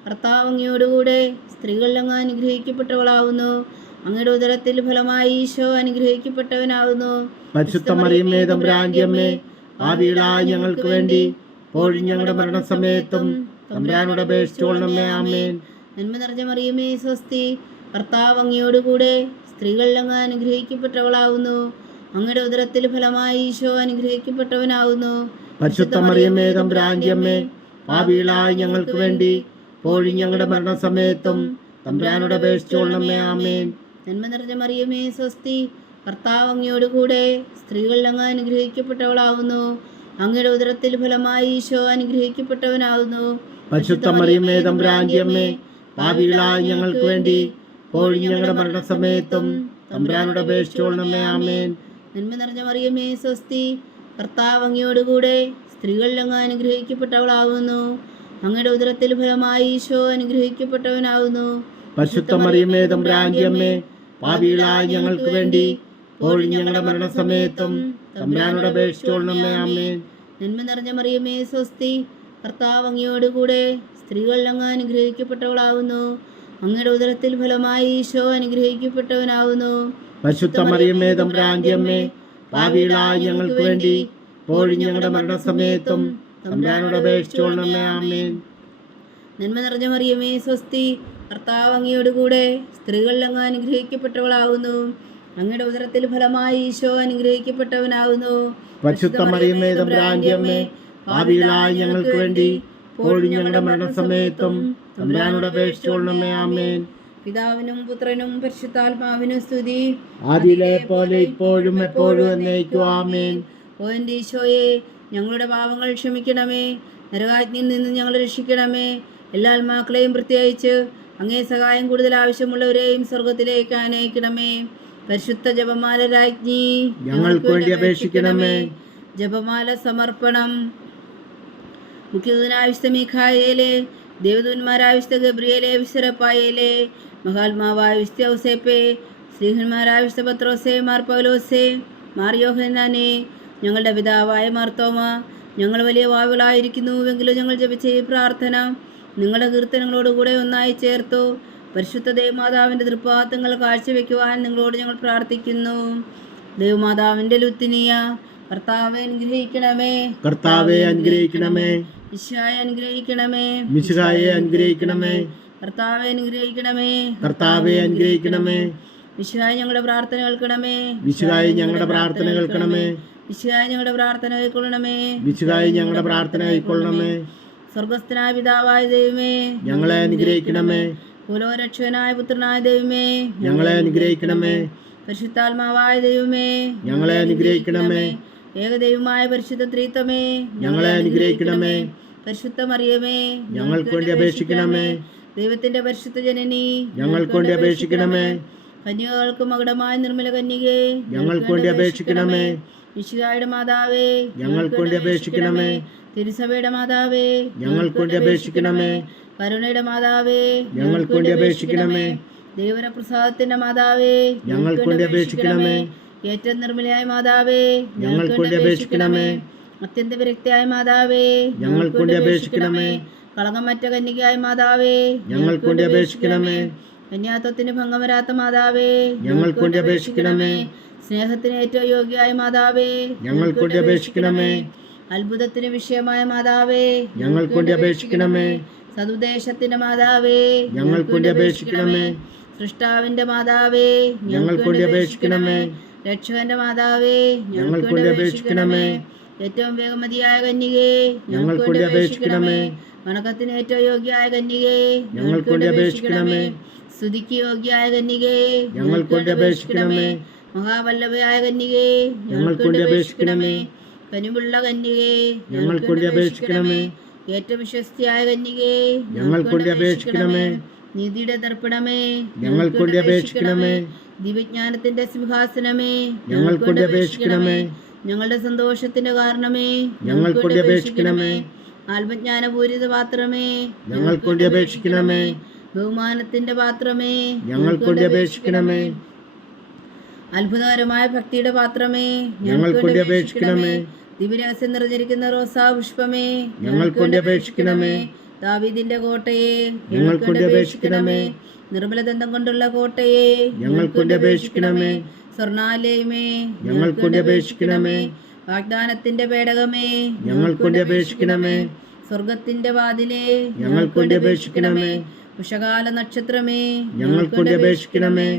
കർത്താവ് അങ്ങയോടുകൂടെ സ്ത്രീകൾ അങ്ങ് അനുഗ്രഹിക്കപ്പെട്ടവളാകുന്നു. അങ്ങയുടെ ഉദരത്തിൽ ഫലമായി ഈശോ അനുഗ്രഹിക്കപ്പെട്ടവനാകുന്നു. പരിശുദ്ധ മറിയമേ തമ്പുരാന്റെ അമ്മേ, പാപികളായ ഞങ്ങൾക്ക് വേണ്ടി ഇപ്പോഴും ഞങ്ങളുടെ മരണസമയത്തും തമ്പുരാനോട് അപേക്ഷിച്ചുകൊള്ളണമേ. ആമേൻ. നന്മ നിറഞ്ഞ മറിയമേ സ്വസ്തി, കർത്താവ് അങ്ങയോടുകൂടെ സ്ത്രീകൾ അങ്ങ് അനുഗ്രഹിക്കപ്പെട്ടവളാകുന്നു. അങ്ങയുടെ ഉദരത്തിൽ ഫലമായി ഈശോ അനുഗ്രഹിക്കപ്പെട്ടവനാകുന്നു. പരിശുദ്ധ മറിയമേ തമ്പുരാന്റെ അമ്മേ, പാപികളായ ഞങ്ങൾക്ക് വേണ്ടി ഇപ്പോഴും ഞങ്ങളുടെ മരണസമയത്തും തമ്പുരാനോട് അപേക്ഷിച്ചുകൊള്ളണമേ. ആമേൻ. നന്മ നിറഞ്ഞ മറിയമേ സ്വസ്തി, കർത്താവ് അങ്ങയോടുകൂടെ സ്ത്രീകൾ അങ്ങ് അനുഗ്രഹിക്കപ്പെട്ടവളാകുന്നു. അങ്ങയുടെ ഉദരത്തിൽ ഫലമായി ഈശോ അനുഗ്രഹിക്കപ്പെട്ടവനാകുന്നു. പരിശുദ്ധ മറിയമേ തമ്പുരാന്റെ അമ്മേ, പാപികളായ ഞങ്ങൾക്ക് വേണ്ടി ഇപ്പോഴും ഞങ്ങളുടെ മരണസമയത്തും തമ്പുരാനോട് അപേക്ഷിച്ചുകൊള്ളണമേ. ആമേൻ. നന്മ നിറഞ്ഞ മറിയമേ സ്വസ്തി, കർത്താവ് അങ്ങയോടുകൂടെ സ്ത്രീകൾ അങ്ങ് അനുഗ്രഹിക്കപ്പെട്ടവളാകുന്നു. അങ്ങയുടെ ഉദരത്തിൽ ഫലമായി ഈശോ അനുഗ്രഹിക്കപ്പെട്ടവനാകുന്നു. പരിശുദ്ധ മറിയമേ തമ്പുരാന്റെ അമ്മേ, പാപികളായ ഞങ്ങൾക്ക് വേണ്ടി ഇപ്പോഴും ഞങ്ങളുടെ മരണസമയത്തും തമ്പുരാനോട് അപേക്ഷിച്ചുകൊള്ളണമേ. ആമേൻ. നന്മ നിറഞ്ഞ മറിയമേ സ്വസ്തി, കർത്താവ് അങ്ങയോടുകൂടെ സ്ത്രീകൾ അങ്ങ് അനുഗ്രഹിക്കപ്പെട്ടവളാകുന്നു. അങ്ങയുടെ ഉദരത്തിൽ ഫലമായി ഈശോ അനുഗ്രഹിക്കപ്പെട്ടവനാകുന്നു. പരിശുദ്ധ മറിയമേ തമ്പുരാന്റെ അമ്മേ, പാപികളായ ഞങ്ങൾക്ക് വേണ്ടി ഇപ്പോഴും ഞങ്ങളുടെ മരണസമയത്തും തമ്പുരാനോട് അപേക്ഷിച്ചുകൊള്ളണമേ. ആമേൻ. നന്മ നിറഞ്ഞ മറിയമേ സ്വസ്തി, കർത്താവ് അങ്ങയോടുകൂടെ സ്ത്രീകൾ അങ്ങ് അനുഗ്രഹിക്കപ്പെട്ടവളാകുന്നു. അങ്ങയുടെ ഉദരത്തിൽ ഫലമായി ഈശോ അനുഗ്രഹിക്കപ്പെട്ടവനാകുന്നു. പരിശുദ്ധ മറിയമേ തമ്പുരാന്റെ അമ്മേ, പാപികളായ ഞങ്ങൾക്ക് വേണ്ടി ഇപ്പോഴും ഞങ്ങളുടെ മരണസമയത്തും തമ്പുരാനോട് അപേക്ഷിച്ചുകൊള്ളണമേ. ആമേൻ. പിതാവിനും പുത്രനും പരിശുദ്ധാത്മാവിനും സ്തുതി, ആദിയിലെ പോലെ ഇപ്പോഴും എപ്പോഴും എന്നേക്കും. ആമേൻ. ഓ എൻ്റെ ഈശോയെ, ഞങ്ങളുടെ പാപങ്ങൾ ക്ഷമിക്കണമേ. നരകാഗ്നിയിൽ നിന്ന് ഞങ്ങളെ രക്ഷിക്കണമേ. എല്ലാ ആത്മാക്കളെയും പ്രത്യേകിച്ച് അങ്ങേ സഹായം കൂടുതൽ ആവശ്യമുള്ളവരെയും സ്വർഗത്തിലേക്ക് അനയിക്കണമേ. പരിശുദ്ധ ജപമാല രാജ്ഞി, ഞങ്ങൾക്ക് വേണ്ടി അപേക്ഷിക്കണമേ. ജപമാല സമർപ്പണം. മുഖ്യദൂതനായ വിശുദ്ധ മീഖായേലേ, ദേവദൂതന്മാരായ വിശുദ്ധ ഗബ്രിയേലേ, വിശുദ്ധ റഫായേലേ, മഹാത്മാവായ വിശുദ്ധ ഔസേപ്പേ, ശ്രീഹന്മാരായ വിശുദ്ധ പത്രോസേ, മാർ പൗലോസേ, മാർ യോഹന്നാനേ, ഞങ്ങളുടെ പിതാവായ മാർത്തോമ, ഞങ്ങൾ വലിയ വാവുകളായിരിക്കുന്നുവെങ്കിലും ഞങ്ങൾ ജപിച്ച ഈ പ്രാർത്ഥന നിങ്ങളുടെ കീർത്തനങ്ങളോടുകൂടെ ഒന്നായി ചേർത്തു പരിശുദ്ധ ദൈവമാതാവിൻ്റെ തൃപ്പാദങ്ങൾ കാഴ്ചവെക്കുവാൻ നിങ്ങളോട് ഞങ്ങൾ പ്രാർത്ഥിക്കുന്നു. ദൈവമാതാവിൻ്റെ ലുത്തിനിയ, കർത്താവെ അനുഗ്രഹിക്കണമേ. കർത്താവെ അനുഗ്രഹിക്കണമേ. മിശിഹായെ അനുഗ്രഹിക്കണമേ. മിശിഹായെ അനുഗ്രഹിക്കണമേ. കർത്താവെ അനുഗ്രഹിക്കണമേ. കർത്താവെ അനുഗ്രഹിക്കണമേ. മിശിഹായെ ഞങ്ങളുടെ പ്രാർത്ഥന കേൾക്കണമേ. മിശിഹായെ ഞങ്ങളുടെ പ്രാർത്ഥന കേൾക്കണമേ. മിശിഹായെ ഞങ്ങളുടെ പ്രാർത്ഥന കൈക്കൊള്ളണമേ. മിശിഹായെ ഞങ്ങളുടെ പ്രാർത്ഥന കൈക്കൊള്ളണമേ. സ്വർഗസ്ഥനായ പിതാവായ ദൈവമേ, ഞങ്ങളെ അനുഗ്രഹിക്കണമേ. ഭൂലോകരക്ഷകനായ പുത്രനായ ദൈവമേ, ഞങ്ങളെ അനുഗ്രഹിക്കണമേ. പരിശുദ്ധാത്മാവായ ദൈവമേ, ഞങ്ങളെ അനുഗ്രഹിക്കണമേ. ഏകദൈവമായ പരിശുദ്ധ ത്രിത്വമേ, ഞങ്ങളെ അനുഗ്രഹിക്കണമേ. പരിശുദ്ധ മറിയമേ, ഞങ്ങൾക്ക് വേണ്ടി അപേക്ഷിക്കണമേ. ദൈവത്തിന്റെ പരിശുദ്ധ ജനനി, ഞങ്ങൾക്ക് വേണ്ടി അപേക്ഷിക്കണമേ. കന്യകൾക്ക് മകുടമായ നിർമ്മല കന്യകേ, ഞങ്ങൾക്ക് വേണ്ടി അപേക്ഷിക്കണമേ. മിശിഹായുടെ മാതാവേ, ഞങ്ങൾക്ക് വേണ്ടി അപേക്ഷിക്കണമേ. തിരുസഭയുടെ മാതാവേ, ഞങ്ങൾക്ക് വേണ്ടി അപേക്ഷിക്കണമേ. കരുണയുടെ മാതാവേ, ഞങ്ങൾക്ക് വേണ്ടി അപേക്ഷിക്കണമേ. ദൈവപ്രസാദത്തിന്റെ മാതാവേ, ഞങ്ങൾക്ക് വേണ്ടി അപേക്ഷിക്കണമേ. ഏറ്റവും നിർമ്മലയായ മാതാവേ, ഞങ്ങൾക്ക് വേണ്ടി അപേക്ഷിക്കണമേ. അത്യന്ത വിരക്തിയായ മാതാവേ, ഞങ്ങൾക്ക് വേണ്ടി അപേക്ഷിക്കണമേ. കളങ്കമറ്റ കന്യകയായ മാതാവേ, ഞങ്ങൾക്ക് വേണ്ടി അപേക്ഷിക്കണമേ. കന്യാത്വത്തിന് ഭംഗം വരാത്ത മാതാവേ, ഞങ്ങൾക്ക് വേണ്ടി അപേക്ഷിക്കണമേ. സ്നേഹത്തിന് ഏറ്റവും യോഗ്യയായ മാതാവേ, ഞങ്ങൾക്ക് വേണ്ടി അപേക്ഷിക്കണമേ. അത്ഭുതത്തിന് വിഷയമായ മാതാവേ, ഞങ്ങൾക്ക് വേണ്ടി അപേക്ഷിക്കണമേ. സതുദ്ദേശത്തിന്റെ മാതാവേ, ഞങ്ങൾക്ക് വേണ്ടി അപേക്ഷിക്കണമേ. സൃഷ്ടാവിന്റെ മാതാവേ, ഞങ്ങൾക്ക് വേണ്ടി അപേക്ഷിക്കണമേ. രക്ഷകന്റെ മാതാവേ, ഞങ്ങൾക്ക് വേണ്ടി അപേക്ഷിക്കണമേ. ഏറ്റവും വേഗമതിയായ കന്യകേ, ഞങ്ങൾക്ക് വേണ്ടി അപേക്ഷിക്കണമേ. വണക്കത്തിന് ഏറ്റവും യോഗ്യയായ കന്യകേ, ഞങ്ങൾക്ക് വേണ്ടി അപേക്ഷിക്കണമേ. സ്തുതിക്ക് യോഗ്യയായ കന്യകേ, ഞങ്ങൾക്ക് വേണ്ടി അപേക്ഷിക്കണമേ. മഹാവല്ലഭയായ കന്യകേ, ഞങ്ങൾക്ക് വേണ്ടി അപേക്ഷിക്കണമേ. കനിവുള്ള കന്യകേ, ഞങ്ങൾക്ക് വേണ്ടി അപേക്ഷിക്കണമേ. ഏറ്റവും വിശ്വസ്തിയായ കന്യകേ, ഞങ്ങൾക്ക് വേണ്ടി അപേക്ഷിക്കണമേ. നീതിയുടെ ദർപ്പണമേ, ഞങ്ങൾക്ക് വേണ്ടി അപേക്ഷിക്കണമേ. ദിവ്യജ്ഞാനത്തിന്റെ സിംഹാസനമേ, ഞങ്ങൾക്ക് വേണ്ടി അപേക്ഷിക്കണമേ. ഞങ്ങളുടെ സന്തോഷത്തിന്റെ കാരണമേ, ഞങ്ങൾക്ക് വേണ്ടി അപേക്ഷിക്കണമേ. ആത്മജ്ഞാനപൂരിത പാത്രമേ, ഞങ്ങൾക്ക് വേണ്ടി അപേക്ഷിക്കണമേ. ബഹുമാനത്തിന്റെ പാത്രമേ, ഞങ്ങൾക്ക് വേണ്ടി അപേക്ഷിക്കണമേ. അത്ഭുതകരമായ ഭക്തിയുടെ പാത്രമേ, ഞങ്ങൾക്ക് വേണ്ടി അപേക്ഷിക്കണമേ. ദിവ്യരഹസ്യം നിറഞ്ഞിരിക്കുന്ന റോസാ പുഷ്പമേ, ഞങ്ങൾക്ക് വേണ്ടി അപേക്ഷിക്കണമേ. ദാവീദിന്റെ കോട്ടയെ, ഞങ്ങൾക്ക് വേണ്ടി അപേക്ഷിക്കണമേ. നിർമ്മലദന്തം കൊണ്ടുള്ള കോട്ടയെ, ഞങ്ങൾക്ക് വേണ്ടി അപേക്ഷിക്കണമേ. സ്വർണാലയമേ, ഞങ്ങൾക്ക് വേണ്ടി അപേക്ഷിക്കണമേ. വാഗ്ദാനത്തിന്റെ പേടകമേ, ഞങ്ങൾക്ക് വേണ്ടി അപേക്ഷിക്കണമേ. സ്വർഗത്തിന്റെ വാതിലേ, ഞങ്ങൾക്ക് വേണ്ടി അപേക്ഷിക്കണമേ. ഉഷകാല നക്ഷത്രമേ, ഞങ്ങൾക്ക് വേണ്ടി അപേക്ഷിക്കണമേ.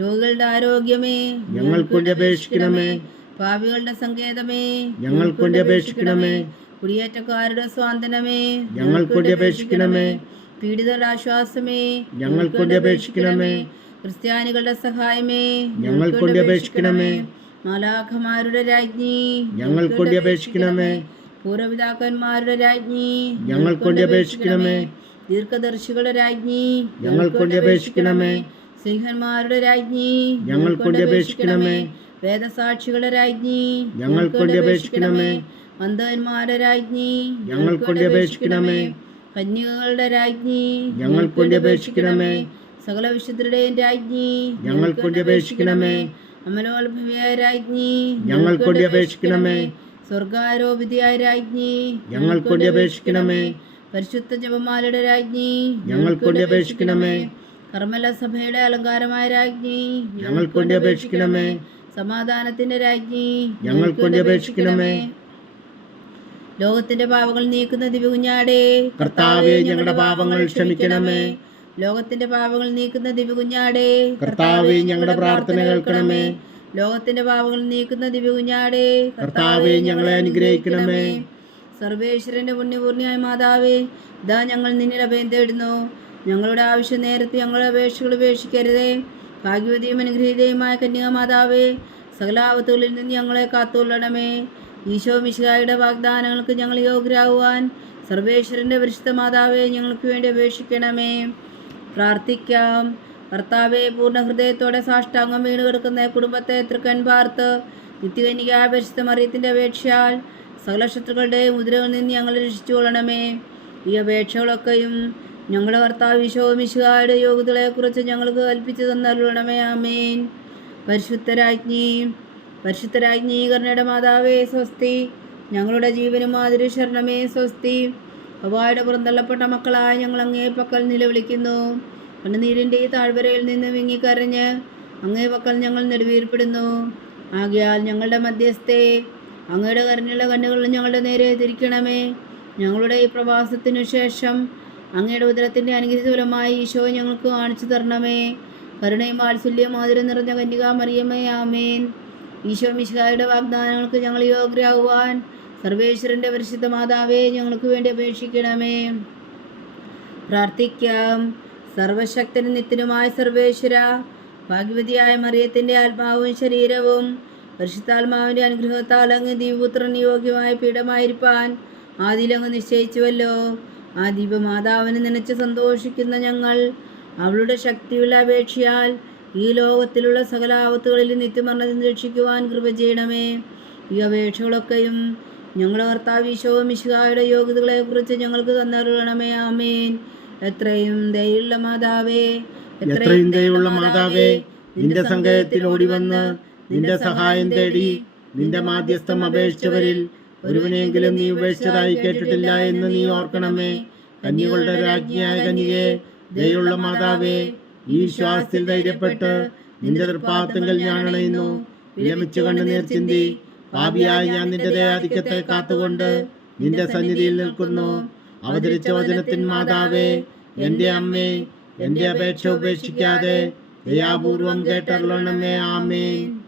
രോഗികളുടെ ആരോഗ്യമേ, ഞങ്ങൾക്ക് വേണ്ടി അപേക്ഷിക്കണമേ. പാപികളുടെ സങ്കേതമേ, ഞങ്ങൾക്ക് വേണ്ടി അപേക്ഷിക്കണമേ. കുടിയേറ്റക്കാരുടെ സ്വാന്തനമേ, ഞങ്ങൾക്ക് വേണ്ടി അപേക്ഷിക്കണമേ. പീഡിതരുടെ ആശ്വാസമേ, ഞങ്ങൾക്ക് വേണ്ടി അപേക്ഷിക്കണമേ. ക്രിസ്ത്യാനികളുടെ സഹായമേ, ഞങ്ങൾക്ക് വേണ്ടി അപേക്ഷിക്കണമേ. മാലാഖമാരുടെ രാജ്ഞി, ഞങ്ങൾക്ക് വേണ്ടി അപേക്ഷിക്കണമേ. പൂർവപിതാക്കന്മാരുടെ രാജ്ഞി, ഞങ്ങൾക്ക് വേണ്ടി അപേക്ഷിക്കണമേ. ദീർഘദർശികളുടെ രാജ്ഞി, ഞങ്ങൾക്ക് വേണ്ടി അപേക്ഷിക്കണമേ. സിംഹന്മാരുടെ രാജ്ഞി, ഞങ്ങൾക്ക് വേണ്ടി അപേക്ഷിക്കണമേ. വേദസാക്ഷികളുടെ രാജ്ഞി, ഞങ്ങൾക്ക് വേണ്ടി അപേക്ഷിക്കണമേ. മന്ദന്മാരുടെ രാജ്ഞി, ഞങ്ങൾക്ക് വേണ്ടി അപേക്ഷിക്കണമേ. കന്യകകളുടെ രാജ്ഞി, ഞങ്ങൾക്ക് വേണ്ടി അപേക്ഷിക്കണമേ. സകല വിശുദ്ധരുടെയും രാജ്ഞി, ഞങ്ങൾക്ക് വേണ്ടി അപേക്ഷിക്കണമേ. അമലോത്ഭവിയായ രാജ്ഞി, ഞങ്ങൾക്ക് വേണ്ടി അപേക്ഷിക്കണമേ. സ്വർഗാരോപിതയായ രാജ്ഞി, ഞങ്ങൾക്ക് വേണ്ടി അപേക്ഷിക്കണമേ. പരിശുദ്ധ ജപമാലയുടെ രാജ്ഞി, ഞങ്ങൾക്ക് വേണ്ടി അപേക്ഷിക്കണമേ. കർമ്മല സഭയുടെ അലങ്കാരമായ രാജ്ഞി, ഞങ്ങൾക്ക് വേണ്ടി അപേക്ഷിക്കണമേ. സമാധാനത്തിന്റെ രാജ്ഞി, ഞങ്ങൾക്ക് വേണ്ടി അപേക്ഷിക്കണമേ. ലോകത്തിന്റെ പാപങ്ങൾ നീക്കുന്ന ദിവ്യകുഞ്ഞാടേ, കർത്താവേ, ഞങ്ങളുടെ പാപങ്ങൾ ക്ഷമിക്കണമേ. ലോകത്തിന്റെ പാപങ്ങൾ നീക്കുന്ന ദിവ്യകുഞ്ഞാടേ, കർത്താവേ, ഞങ്ങളുടെ പ്രാർത്ഥന കേൾക്കണമേ. ലോകത്തിന്റെ പാപങ്ങൾ നീക്കുന്ന ദിവ്യകുഞ്ഞാടേ, കർത്താവേ, ഞങ്ങളെ അനുഗ്രഹിക്കണമേ. സർവേശ്വരന്റെ പുണ്യപൂർണിയായ മാതാവേ, ഇതാ ഞങ്ങൾ നിന്നിൽ അഭയം തേടുന്നു. ഞങ്ങളുടെ ആവശ്യം നേരത്തെ ഞങ്ങളുടെ അപേക്ഷകൾ ഉപേക്ഷിക്കരുതേ. ഭാഗ്യവതിയും അനുഗ്രഹീതയുമായ കന്യക മാതാവേ, സകല ആപത്തുകളിൽ നിന്ന് ഞങ്ങളെ കാത്തുകൊള്ളണമേ. ഈശോ മിശിഹായുടെ വാഗ്ദാനങ്ങൾക്ക് ഞങ്ങൾ യോഗ്യരാകുവാൻ സർവേശ്വരന്റെ പരിശുദ്ധ മാതാവേ, ഞങ്ങൾക്ക് വേണ്ടി അപേക്ഷിക്കണമേ. പ്രാർത്ഥിക്കാം. കർത്താവെ, പൂർണ്ണ ഹൃദയത്തോടെ സാഷ്ടാംഗം വീണ് കിടക്കുന്ന കുടുംബത്തെ തൃക്കൺ പാർത്ത് നിത്യകന്യകായ പരിശുദ്ധ മറിയത്തിൻ്റെ അപേക്ഷയാൽ സകല ശത്രുക്കളുടെ മുദ്രകളിൽ നിന്ന് ഞങ്ങളെ രക്ഷിച്ചു കൊള്ളണമേ. ഈ അപേക്ഷകളൊക്കെയും ഞങ്ങളുടെ കർത്താവ് ഈശോ മിശിഹായുടെ യോഗ്യതകളെക്കുറിച്ച് ഞങ്ങൾക്ക് കൽപ്പിച്ചു തന്നരുളണമേ. ആമേൻ. പരിശുദ്ധരാജ്ഞി കരുണയുടെ മാതാവേ സ്വസ്തി. ഞങ്ങളുടെ ജീവനും മാതിരി ശരണമേ സ്വസ്തി. ഹവ്വായുടെ പുറന്തള്ളപ്പെട്ട മക്കളായ ഞങ്ങൾ അങ്ങേ പക്കൽ നിലവിളിക്കുന്നു. കണ്ണുനീരിൻ്റെ ഈ താഴ്വരയിൽ നിന്ന് വിങ്ങിക്കരഞ്ഞ് അങ്ങേ പക്കൽ ഞങ്ങൾ നെടുവീർപ്പെടുന്നു. ആകയാൽ ഞങ്ങളുടെ മധ്യസ്ഥേ, അങ്ങയുടെ കരുണയുള്ള കണ്ണുകൾ ഞങ്ങളുടെ നേരെ തിരിക്കണമേ. ഞങ്ങളുടെ ഈ പ്രവാസത്തിനു ശേഷം അങ്ങയുടെ ഉദരത്തിൻ്റെ അനുഗ്രഹീതഫലമായി ഈശോ ഞങ്ങൾക്ക് കാണിച്ചു തരണമേ. കരുണയും വാത്സല്യം മാധുര്യം നിറഞ്ഞ കന്യകാ മറിയമേ, ആമേൻ. ഈശോ മിശിഹായുടെ വാഗ്ദാനങ്ങൾക്ക് ഞങ്ങൾ യോഗ്യരാകുവാൻ സർവേശ്വരൻ്റെ പരിശുദ്ധ മാതാവേ, ഞങ്ങൾക്ക് വേണ്ടി അപേക്ഷിക്കണമേ. പ്രാർത്ഥിക്കാം. സർവശക്തനും നിത്യനുമായ സർവേശ്വര, ഭാഗ്യവതിയായ മറിയത്തിൻ്റെ ആത്മാവും ശരീരവും പരിശുദ്ധാത്മാവിൻ്റെ അനുഗ്രഹത്താൽ അങ്ങ് ദിവ്യപുത്രൻ യോഗ്യമായ പീഠമായിരിക്കാൻ ആദിയിലങ്ങ് നിശ്ചയിച്ചുവല്ലോ. ആ ദിവ്യമാതാവിനെ നനച്ച് സന്തോഷിക്കുന്ന ഞങ്ങൾ അവളുടെ ശക്തിയുള്ള അപേക്ഷയാൽ ഈ ലോകത്തിലുള്ള സകല ആപത്തുകളിൽ നിത്യമരണത്തിൽ രക്ഷിക്കുവാൻ കൃപ ചെയ്യണമേ. ഈ അപേക്ഷകളൊക്കെയും ഞങ്ങളുടെ കർത്താവ് ഈശോ മിശിഹായുടെ യോഗ്യതകളെക്കുറിച്ച് ഞങ്ങൾക്ക് തന്നരുളണമേ. ആമേൻ. എത്രയും ദയുള്ള മാതാവേ, നിന്റെ സങ്കേതത്തിൽ ഓടിവന്ന് നിന്റെ സഹായം തേടി നിന്റെ മാധ്യസ്ഥം അപേക്ഷിച്ചവരിൽ ഒരുവനെങ്കിലും നീ ഉപേക്ഷിച്ചതായി കേട്ടിട്ടില്ല എന്ന് നീ ഓർക്കണമേ. കന്യകളുടെ രാജ്ഞിയായ കന്യകേ, ദയുള്ള മാതാവേ, ഈ വിശ്വാസത്തിൽ ധൈര്യപ്പെട്ട് നിന്റെ തൃപ്പാദങ്ങൾ ഞാൻ അണയുന്നു. വിലമിച്ചു കണ്ണുനീർ ചിന്തി പാപിയായി ഞാൻ നിന്റെ ദയാധിക്യത്തെ കാത്തുകൊണ്ട് നിന്റെ സന്നിധിയിൽ നിൽക്കുന്നു. അവതരിച്ച വചനത്തിൻ മാതാവേ, എന്റെ അമ്മേ, എന്റെ അപേക്ഷ ഉപേക്ഷിക്കാതെ ദയാപൂർവം കേട്ടരുളണമേ. ആമേൻ.